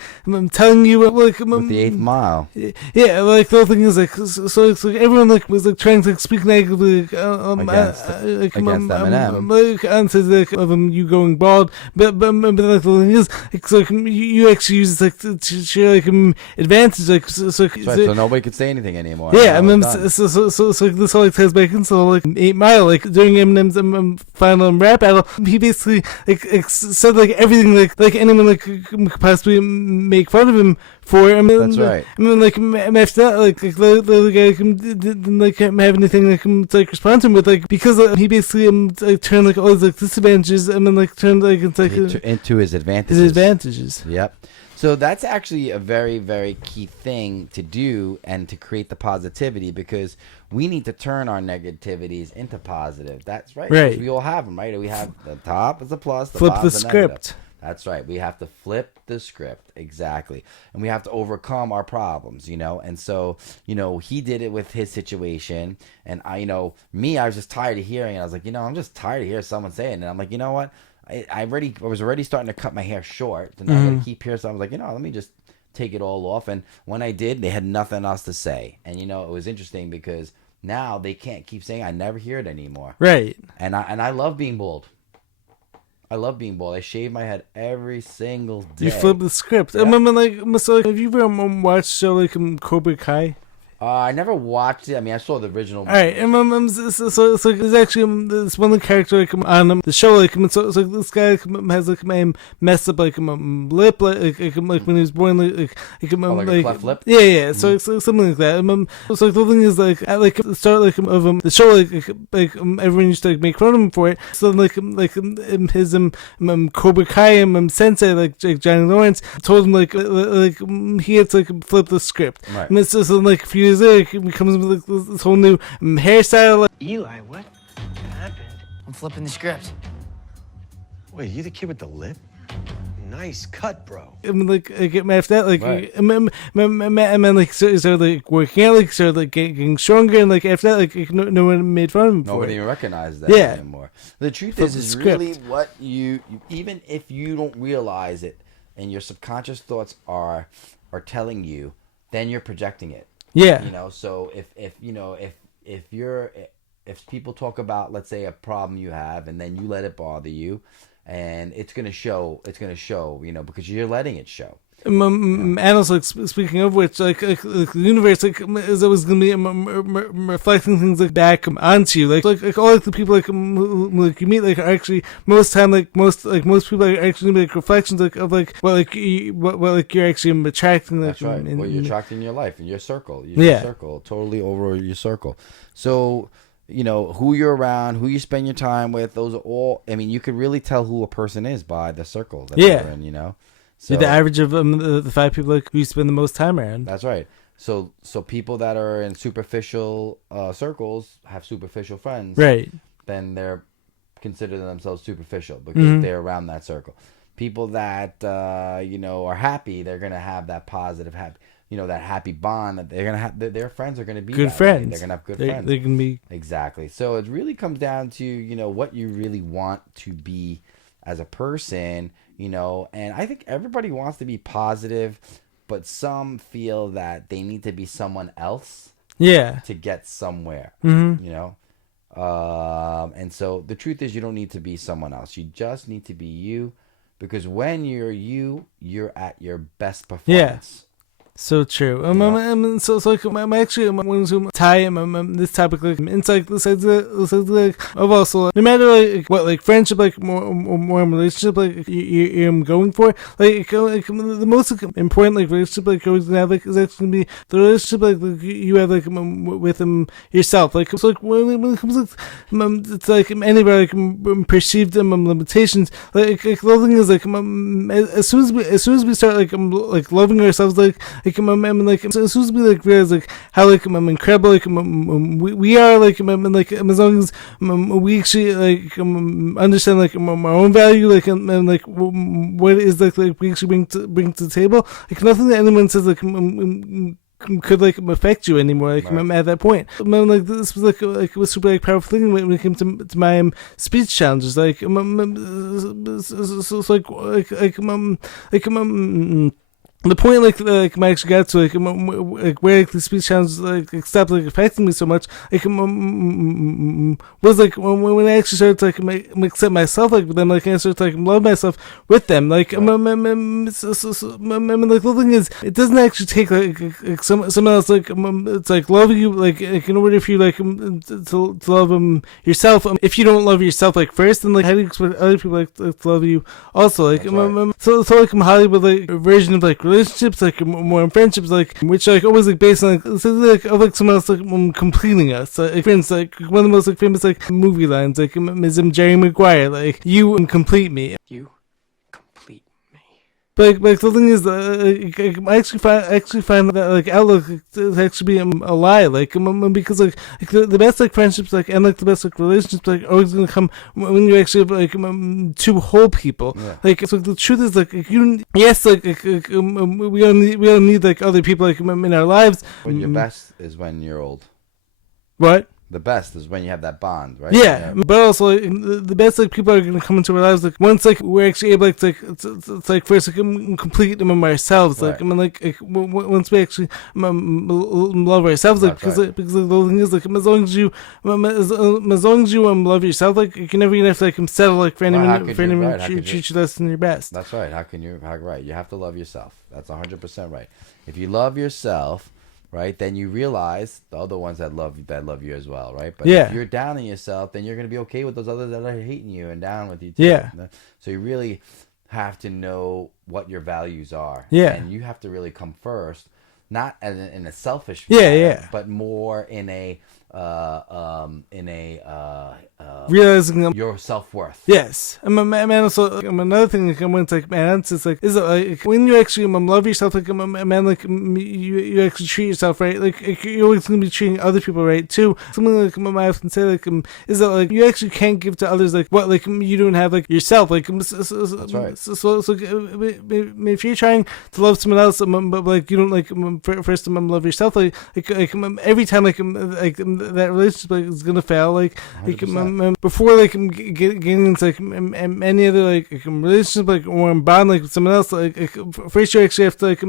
telling you like With the 8th Mile. Yeah, like the whole thing is like so it's like everyone like was like trying to like, speak negatively Against Eminem. like onto like of you going bald, but like the thing is like, so like, you actually use like to share like advantage like So nobody could say anything anymore. yeah, I mean, Done. so this all like ties back into like 8 Mile, like during Eminem's final rap battle, he basically like said like everything like anyone like could possibly make fun of him for. I mean, That's right. I mean, like after that, like the guy didn't like have anything like to like respond to him with, like because he basically like turned like all his like disadvantages and then like turned like into his advantages. his advantages. Yep. So that's actually a very, very key thing to do and to create the positivity, because we need to turn our negativities into positive. That's right. Right. We all have them, right? We have the top is a plus, the Flip bottom the is a negative. script. That's right. We have to flip the script. Exactly. And we have to overcome our problems, And so, he did it with his situation. And I was just tired of hearing it. I was like, I'm just tired of hearing someone say it. And I'm like, you know what? I was already starting to cut my hair short, and I'm gonna keep here. So I was like, let me just take it all off. And when I did, they had nothing else to say. And it was interesting because now they can't keep saying I never hear it anymore. Right. And I love being bald. I love being bald. I shave my head every single day. You flip the script. Yeah. I remember so have you ever watched show like Cobra Kai? I never watched it. I mean, I saw the original. All right, and so there's actually this one character like on the show, like so this guy has like messed up like lip, like when he was born, like a cleft lip. Yeah. So it's something like that. So the thing is like at like the start like of the show, like everyone used to like make fun of him for it. So like his Cobra Kai sensei like Johnny Lawrence told him like he had to like flip the script. Right. And it's just like a few years later, he comes with like, this whole new hairstyle. Like, Eli, what happened? I'm flipping the script. Wait, you the kid with the lip? Nice cut, bro. I mean, like after that, like, Right. and then like started like working out, like started like getting stronger, and like after that, like no one made fun of him. Nobody for even it. recognized that Yeah. anymore. The truth Flip is the really script. what you even if you don't realize it, and your subconscious thoughts are telling you, then you're projecting it. Yeah. So if people talk about, let's say, a problem you have, and then you let it bother you, and it's gonna show, because you're letting it show. And also, like, speaking of which, like the universe is always gonna be reflecting things like back onto you, like all like the people who like you meet like are actually most time like most people are actually like reflections like of like what you're actually attracting. Like, That's right. What you're attracting in your life, in your circle, Yeah. circle, totally over your circle. So who you're around, who you spend your time with, those are all. I mean, you could really tell who a person is by the circle that they're in. So the average of the 5 people like who you spend the most time around. That's right. So people that are in superficial circles have superficial friends. Right. Then they're consider themselves superficial because they're around that circle. People that are happy, they're gonna have that positive happy, that happy bond that they're gonna have. Their friends are gonna be Good that way. friends. They're gonna have good friends. They can be Exactly. So it really comes down to what you really want to be as a person, and I think everybody wants to be positive, but some feel that they need to be someone else to get somewhere. And so the truth is, you don't need to be someone else. You just need to be you, because when you're you, you're at your best performance. So true. So like I'm actually wanting to tie this topic like into like this idea like of also like, no matter like what like friendship like more relationship like you're going for like the most important like relationship like you're always gonna have like is actually gonna be the relationship like you have like with yourself. Like it's like when it comes like it's like anybody like perceived limitations like the thing is like as soon as we start like loving ourselves like as soon as we like realize like how like incredible like we are like as long as we actually like understand like our own value like and like what it is like we actually bring to the table, like nothing that anyone says like could like affect you anymore like at that point. Like this was like it was super like powerful thing when it came to my speech challenges like so the point like I actually got to like where like the speech challenges like stopped like affecting me so much like was like when I actually started to like accept myself like with them, like I started to like love myself with them like like the thing is it doesn't actually take like someone else like it's like love you like in order for you like to love yourself. If you don't love yourself like first, then like how do you expect other people like to love you also like so like Hollywood like version of like relationships like more in friendships like which like always like based on like of like someone else like completing us like for instance like one of the most like famous like movie lines like is Jerry Maguire like you complete me. You complete me. But the thing is, I actually find that like outlook is actually be a lie. Like because like the best like friendships like and like the best like relationships like are always gonna come when you actually have like two whole people. Yeah. Like so the truth is like you yes like we don't need like other people like in our lives. When your best is when you're old. What? The best is when you have that bond, right? Yeah, but also like, the best like people are gonna come into our lives like once like we're actually able to like first like complete them ourselves. Like right. Once we actually love ourselves, like because the thing is like as long as you love yourself, like you can never even have to like settle like for anyone treat you less than your best. That's right. Right? You have to love yourself. That's 100% right. If you love yourself, right, then you realize the other ones that love you as well, right? But if you're down on yourself, then you're going to be okay with those others that are hating you and down with you too. Yeah. So you really have to know what your values are. Yeah. And you have to really come first, not in a selfish manner, but more in a realizing your self-worth. Yes. And also another thing like I went to like man it's like is it like when you actually love yourself like man like you actually treat yourself right like you're always gonna be treating other people right too. Something like I often say like is that like you actually can't give to others like what like you don't have like yourself like that's right. So if you're trying to love someone else but like you don't like first love yourself like every time like that relationship like is gonna fail like before like getting into like any other like relationship like or bond like with someone else like first you actually have to like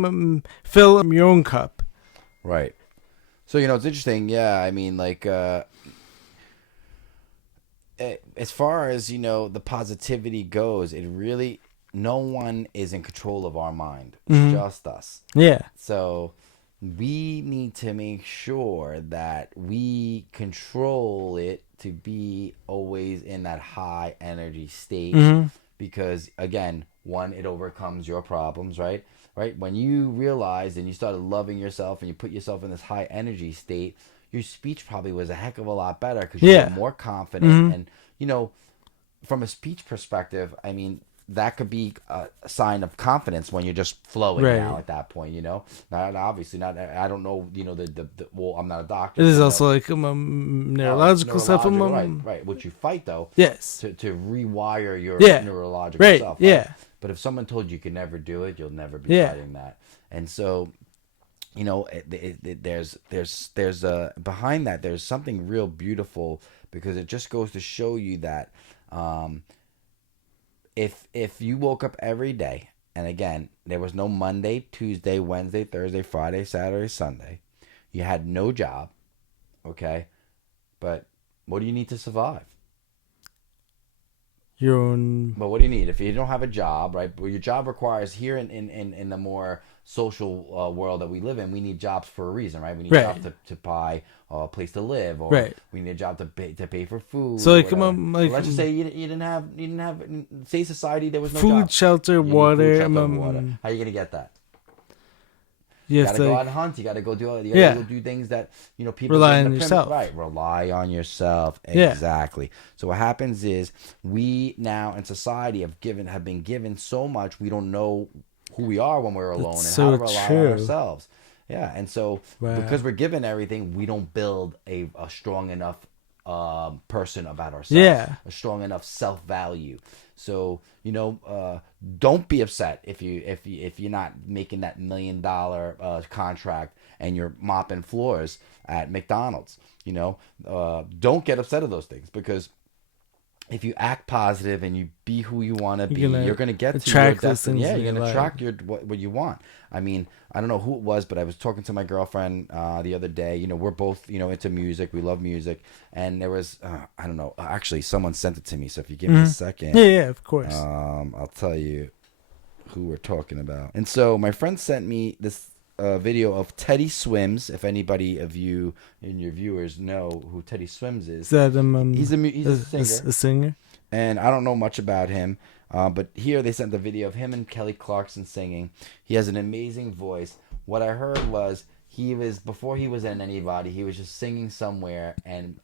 fill your own cup. Right. So it's interesting. Yeah, I mean like as far as the positivity goes, it really no one is in control of our mind. It's just us. Yeah. So we need to make sure that we control it to be always in that high energy state because again, one, it overcomes your problems, right? When you realized and you started loving yourself and you put yourself in this high energy state, your speech probably was a heck of a lot better because you were more confident and from a speech perspective, I mean, that could be a sign of confidence when you're just flowing Right. now at that point, you know. Not obviously not. I don't know, you know, the well, I'm not a doctor. It is so also no. like neurological stuff. Right. What you fight though, Yes. to rewire your Yeah. neurological Right. self. Yeah. But if someone told you could never do it, you'll never be Yeah. fighting that. And so, you know, there's behind that, there's something real beautiful, because it just goes to show you that if you woke up every day, and again, there was no Monday, Tuesday, Wednesday, Thursday, Friday, Saturday, Sunday, you had no job, okay, but what do you need to survive? Your own. But what do you need if you don't have a job, right? Well, your job requires here in the more social world that we live in, we need jobs for a reason, right? We need Right. jobs to buy a place to live, or Right. we need a job to pay for food. So, or like, whatever. like, Let's just say you didn't have say society, there was no food, job. shelter, You need water. food, shelter, water. How are you gonna get that? You You have gotta to go out like, and hunt. You gotta go do. You Yeah. gotta go do things that, you know, people Rely in on the yourself. Right, rely on yourself. Yeah. Exactly. So what happens is we now in society have been given so much, we don't know who we are when we're alone, That's and so how to rely true. on ourselves. Yeah, and so Wow. because we're given everything, we don't build a strong enough person about ourselves. Yeah. A strong enough self-value. So, you know, don't be upset if you're not making that $1 million contract and you're mopping floors at McDonald's. You know, don't get upset at those things, because if you act positive and you be who you want to be, you're gonna get to attract your those destiny. things Yeah, in you're your gonna life. attract what you want. I mean, I don't know who it was, but I was talking to my girlfriend the other day. You know, we're both, you know, into music. We love music, and there was I don't know. Actually, someone sent it to me. So if you give me a second, yeah, of course. I'll tell you who we're talking about. And so my friend sent me this video of Teddy Swims. If anybody of you and your viewers know who Teddy Swims Is that he's a singer. A singer? And I don't know much about him, but here they sent the video of him and Kelly Clarkson singing. He has an amazing voice. What I heard was before he was in anybody, he was just singing somewhere, and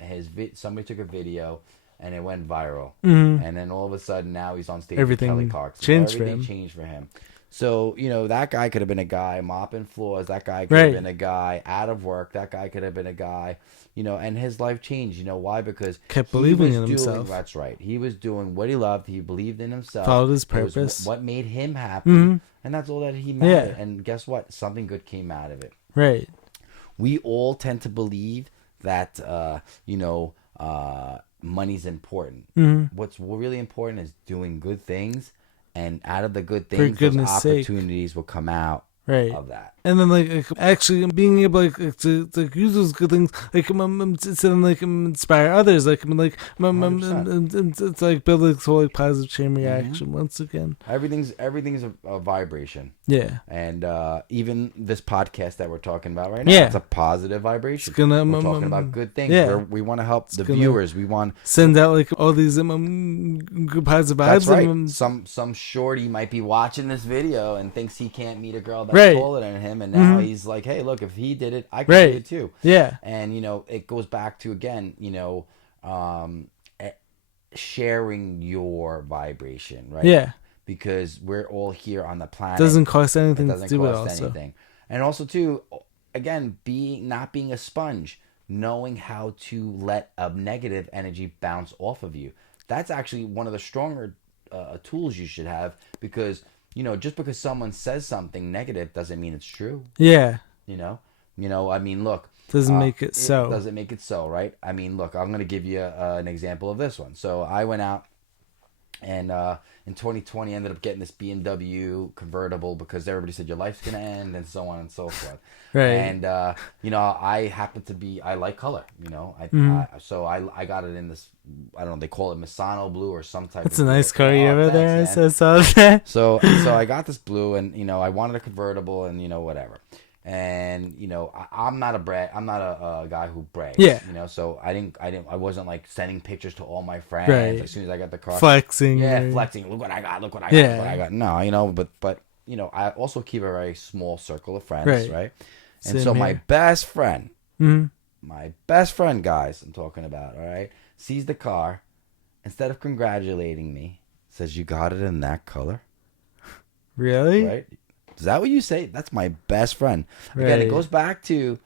somebody took a video, and it went viral. And then all of a sudden, now he's on stage with Kelly Clarkson. Everything changed for him. So, you know, that guy could have been a guy mopping floors. That guy could have been a guy out of work. That guy could have been a guy, you know, and his life changed. You know why? Because Kept believing in himself. That's right. He was doing what he loved. He believed in himself. Followed his It was purpose. what made him happy. And that's all that he mattered. Yeah. And guess what? Something good came out of it. Right. We all tend to believe that, money's important. What's really important is doing good things. And out of the good things, those goodness sake. opportunities will come out of that. And then like actually being able to use those good things like to then like inspire others, like it's like build this whole like positive chain reaction once again. Everything's a vibration. Yeah. And even this podcast that we're talking about right now, Yeah. it's a positive vibration. It's gonna, we're talking about good things. yeah. We want to help the gonna viewers. We want Send out like all these good positive vibes. That's right. And, Some shorty might be watching this video and thinks he can't meet a girl that's Right. taller than him, and now he's like, hey, look, if he did it, I can Right. do it too. Yeah. And you know, it goes back to again, you know, sharing your vibration, right? Yeah. Because we're all here on the planet. Doesn't cost anything It to doesn't do it cost also. anything. And also too, again, not being a sponge, knowing how to let a negative energy bounce off of you. That's actually one of the stronger tools you should have, because you know, just because someone says something negative doesn't mean it's true. Yeah. You know. I mean, look. Doesn't make it so. Doesn't make it so, right? I mean, look. I'm gonna give you an example of this one. So I went out, and in 2020, I ended up getting this BMW convertible because everybody said your life's gonna end, and so on and so forth. Right. And you know, I happen to be, I like color. You know, so I got it in this. I don't know. They call it Misano blue or some type. That's of a nice blue. car you Oh, ever thanks, there. man. So that. So I got this blue, and you know, I wanted a convertible, and you know, whatever. And you know, I'm not a guy who brags. Yeah. You know, so I wasn't like sending pictures to all my friends Right. as soon as I got the car. Flexing. Yeah, right? flexing. Look what I got. Look what I Yeah. got. Look what I got. No, you know, but you know, I also keep a very small circle of friends, Right. right? And Same so my here. best friend, guys, I'm talking about, all right, sees the car. Instead of congratulating me, says, "You got it in that color?" Really? Right? Is that what you say? That's my best friend. Again, it Right. goes back to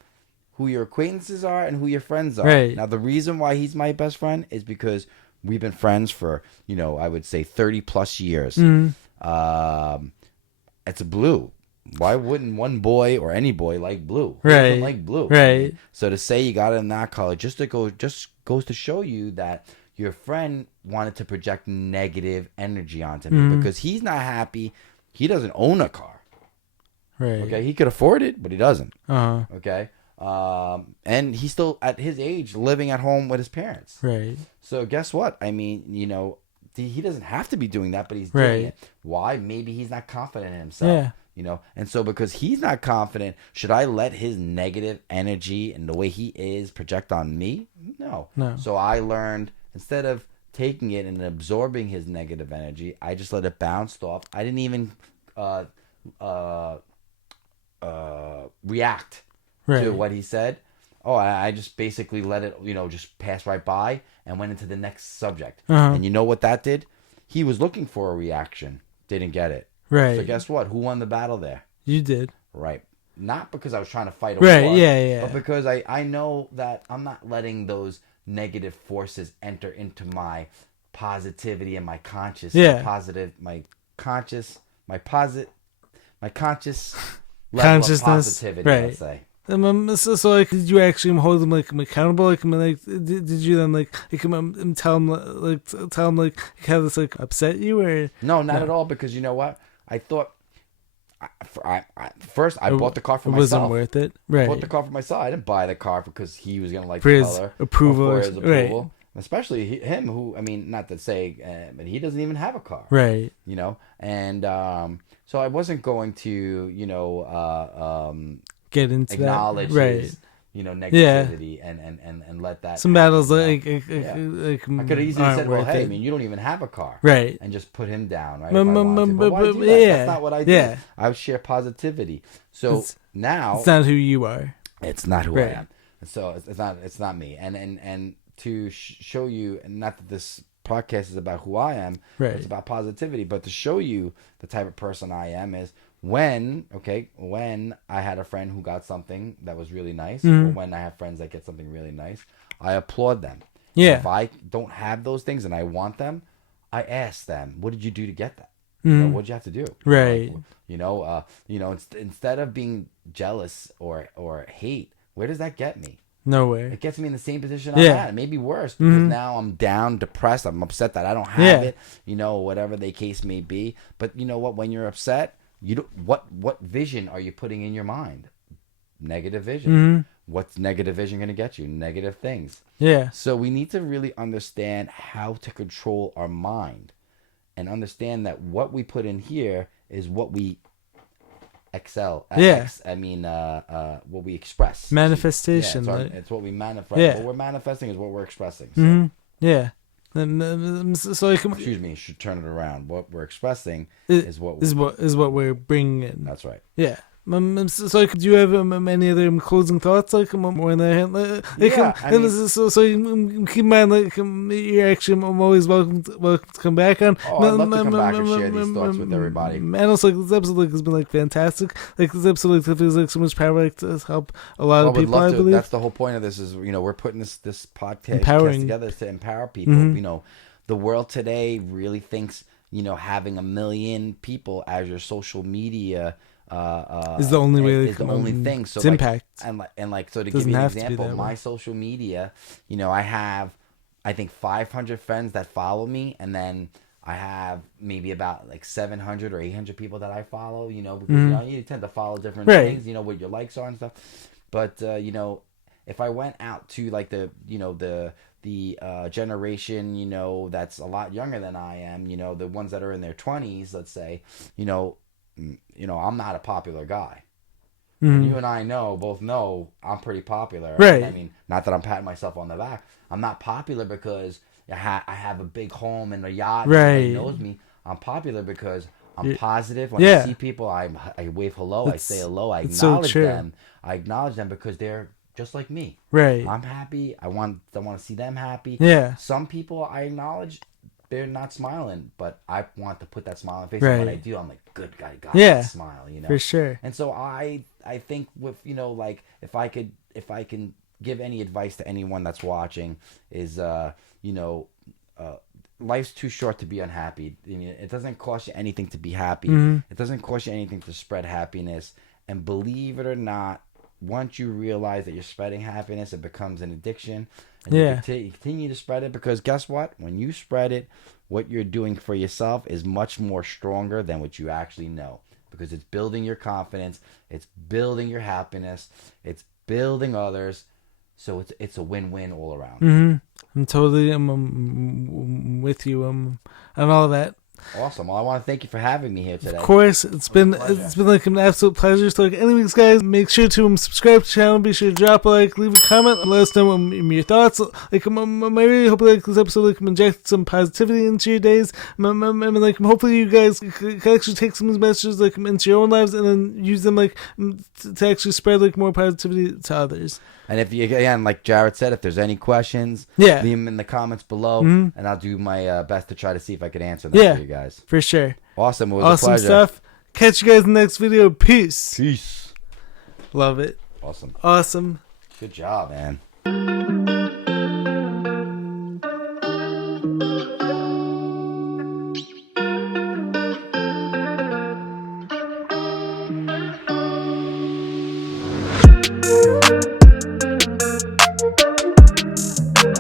who your acquaintances are and who your friends are. Right. Now, the reason why he's my best friend is because we've been friends for, I would say 30 plus years. It's blue. Why wouldn't one boy or any boy like blue? Who Right. doesn't like blue? Right. So to say you got it in that color just goes to show you that your friend wanted to project negative energy onto me because he's not happy. He doesn't own a car. Right. Okay, he could afford it, but he doesn't. Uh-huh. Okay, and he's still at his age living at home with his parents. Right. So guess what? I mean, he doesn't have to be doing that, but he's Right. doing it. Why? Maybe he's not confident in himself. Yeah. And so because he's not confident, should I let his negative energy and the way he is project on me? No. So I learned, instead of taking it and absorbing his negative energy, I just let it bounce off. I didn't even react to what he said. Oh, I just basically let it, just pass right by and went into the next subject. And you know what that did? He was looking for a reaction, didn't get it. Right. So guess what? Who won the battle there? You did. Right. Not because I was trying to fight a Right, war, yeah. but because I know that I'm not letting those negative forces enter into my positivity and my conscious, Yeah. my conscious level of Consciousness, positivity, right. let's say. So like, did you actually hold him like accountable? Like, did you then tell him how this like upset you or No, not at all. Because you know what? I thought first I bought the car for it myself. wasn't worth it, right? I bought the car for myself. I didn't buy the car because he was gonna like For the his color, approval, or for his approval. right. Especially him, who, I mean, not to say, but he doesn't even have a car, Right. And so I wasn't going to, Get into acknowledge that, right? his, negativity and let that Some happen, battles like I could have easily aren't said, well, worth hey, it. I mean, you don't even have a car, Right. and just put him down, right? But- If I wanted to. But why but- do that? yeah. That's not what I do. Yeah. I would share positivity. So It's- now It's not who you are. it's not who Right. I am. So it's not me. And to show you, and not that this podcast is about who I am, Right. it's about positivity, but to show you the type of person I am is when I had a friend who got something that was really nice, or when I have friends that get something really nice, I applaud them. Yeah. If I don't have those things and I want them, I ask them, what did you do to get that? What did you have to do? Right. Instead of being jealous or hate, where does that get me? Nowhere. It gets me in the same position Yeah. I'm at, maybe worse, because now I'm down, depressed, I'm upset that I don't have it, whatever the case may be. But you know what? When you're upset, you don't, what vision are you putting in your mind? Negative vision. What's negative vision going to get you? Negative things. Yeah. So we need to really understand how to control our mind and understand that what we put in here is what we what we express. Manifestation. Yeah, it's what we manifest. Yeah. What we're manifesting is what we're expressing. So, Yeah. So like, excuse me, should turn it around. What we're expressing is what we're bringing in. That's right. Yeah. So do you have any other closing thoughts? Like more in the so keep in mind, like you're actually always welcome to come back on. Oh, I'd love to come back and share these thoughts with everybody. And also, this episode has been like fantastic. Like this episode feels like so much power, like to help a lot of people. I believe that's the whole point of this. Is we're putting this podcast Empowering. together to empower people. The world today really thinks having 1 million people as your social media. Is the only way is the only thing. So its impact. So to give Doesn't you an have to be example, that my way. social media, I have I think 500 friends that follow me, and then I have maybe about like 700 or 800 people that I follow. Because you tend to follow different Right. things. What your likes are and stuff. But if I went out to like the generation that's a lot younger than I am, the ones that are in their 20s, let's say, I'm not a popular guy. You and I both know I'm pretty popular. Right. I mean, not that I'm patting myself on the back. I'm not popular because I have a big home and a yacht. And Right. everybody knows me. I'm popular because I'm positive. When Yeah. I see people, I wave hello. I say hello. I it's so acknowledge true. them. I acknowledge them because they're just like me. Right. I'm happy. I want to see them happy. Yeah. Some people I acknowledge they're not smiling, but I want to put that smile on their face. Right. And when I do, I'm like, good guy, got Yeah, that smile, you know. for sure. And so I think with, you know, like if I can give any advice to anyone that's watching is you know, life's too short to be unhappy. It doesn't cost you anything to be happy. It doesn't cost you anything to spread happiness. And believe it or not, once you realize that you're spreading happiness, it becomes an addiction. And you continue to spread it, because guess what? When you spread it, what you're doing for yourself is much more stronger than what you actually know, because it's building your confidence, it's building your happiness, it's building others. So it's a win-win all around. I'm totally I'm with you on all of that. Awesome. Well, I want to thank you for having me here today. Of course, it's been like an absolute pleasure. So, like, anyways, guys, make sure to subscribe to the channel. Be sure to drop a like, leave a comment, and let us know your thoughts. Like, I really hope like this episode like inject some positivity into your days. Like, hopefully you guys can actually take some of these messages like into your own lives and then use them like to actually spread like more positivity to others. And if you, again, like Jared said, if there's any questions, leave them in the comments below, and I'll do my best to try to see if I can answer them for you guys. For sure. Awesome. It was a pleasure. Stuff. Catch you guys in the next video. Peace. Peace. Love it. Awesome. Awesome. Good job, man.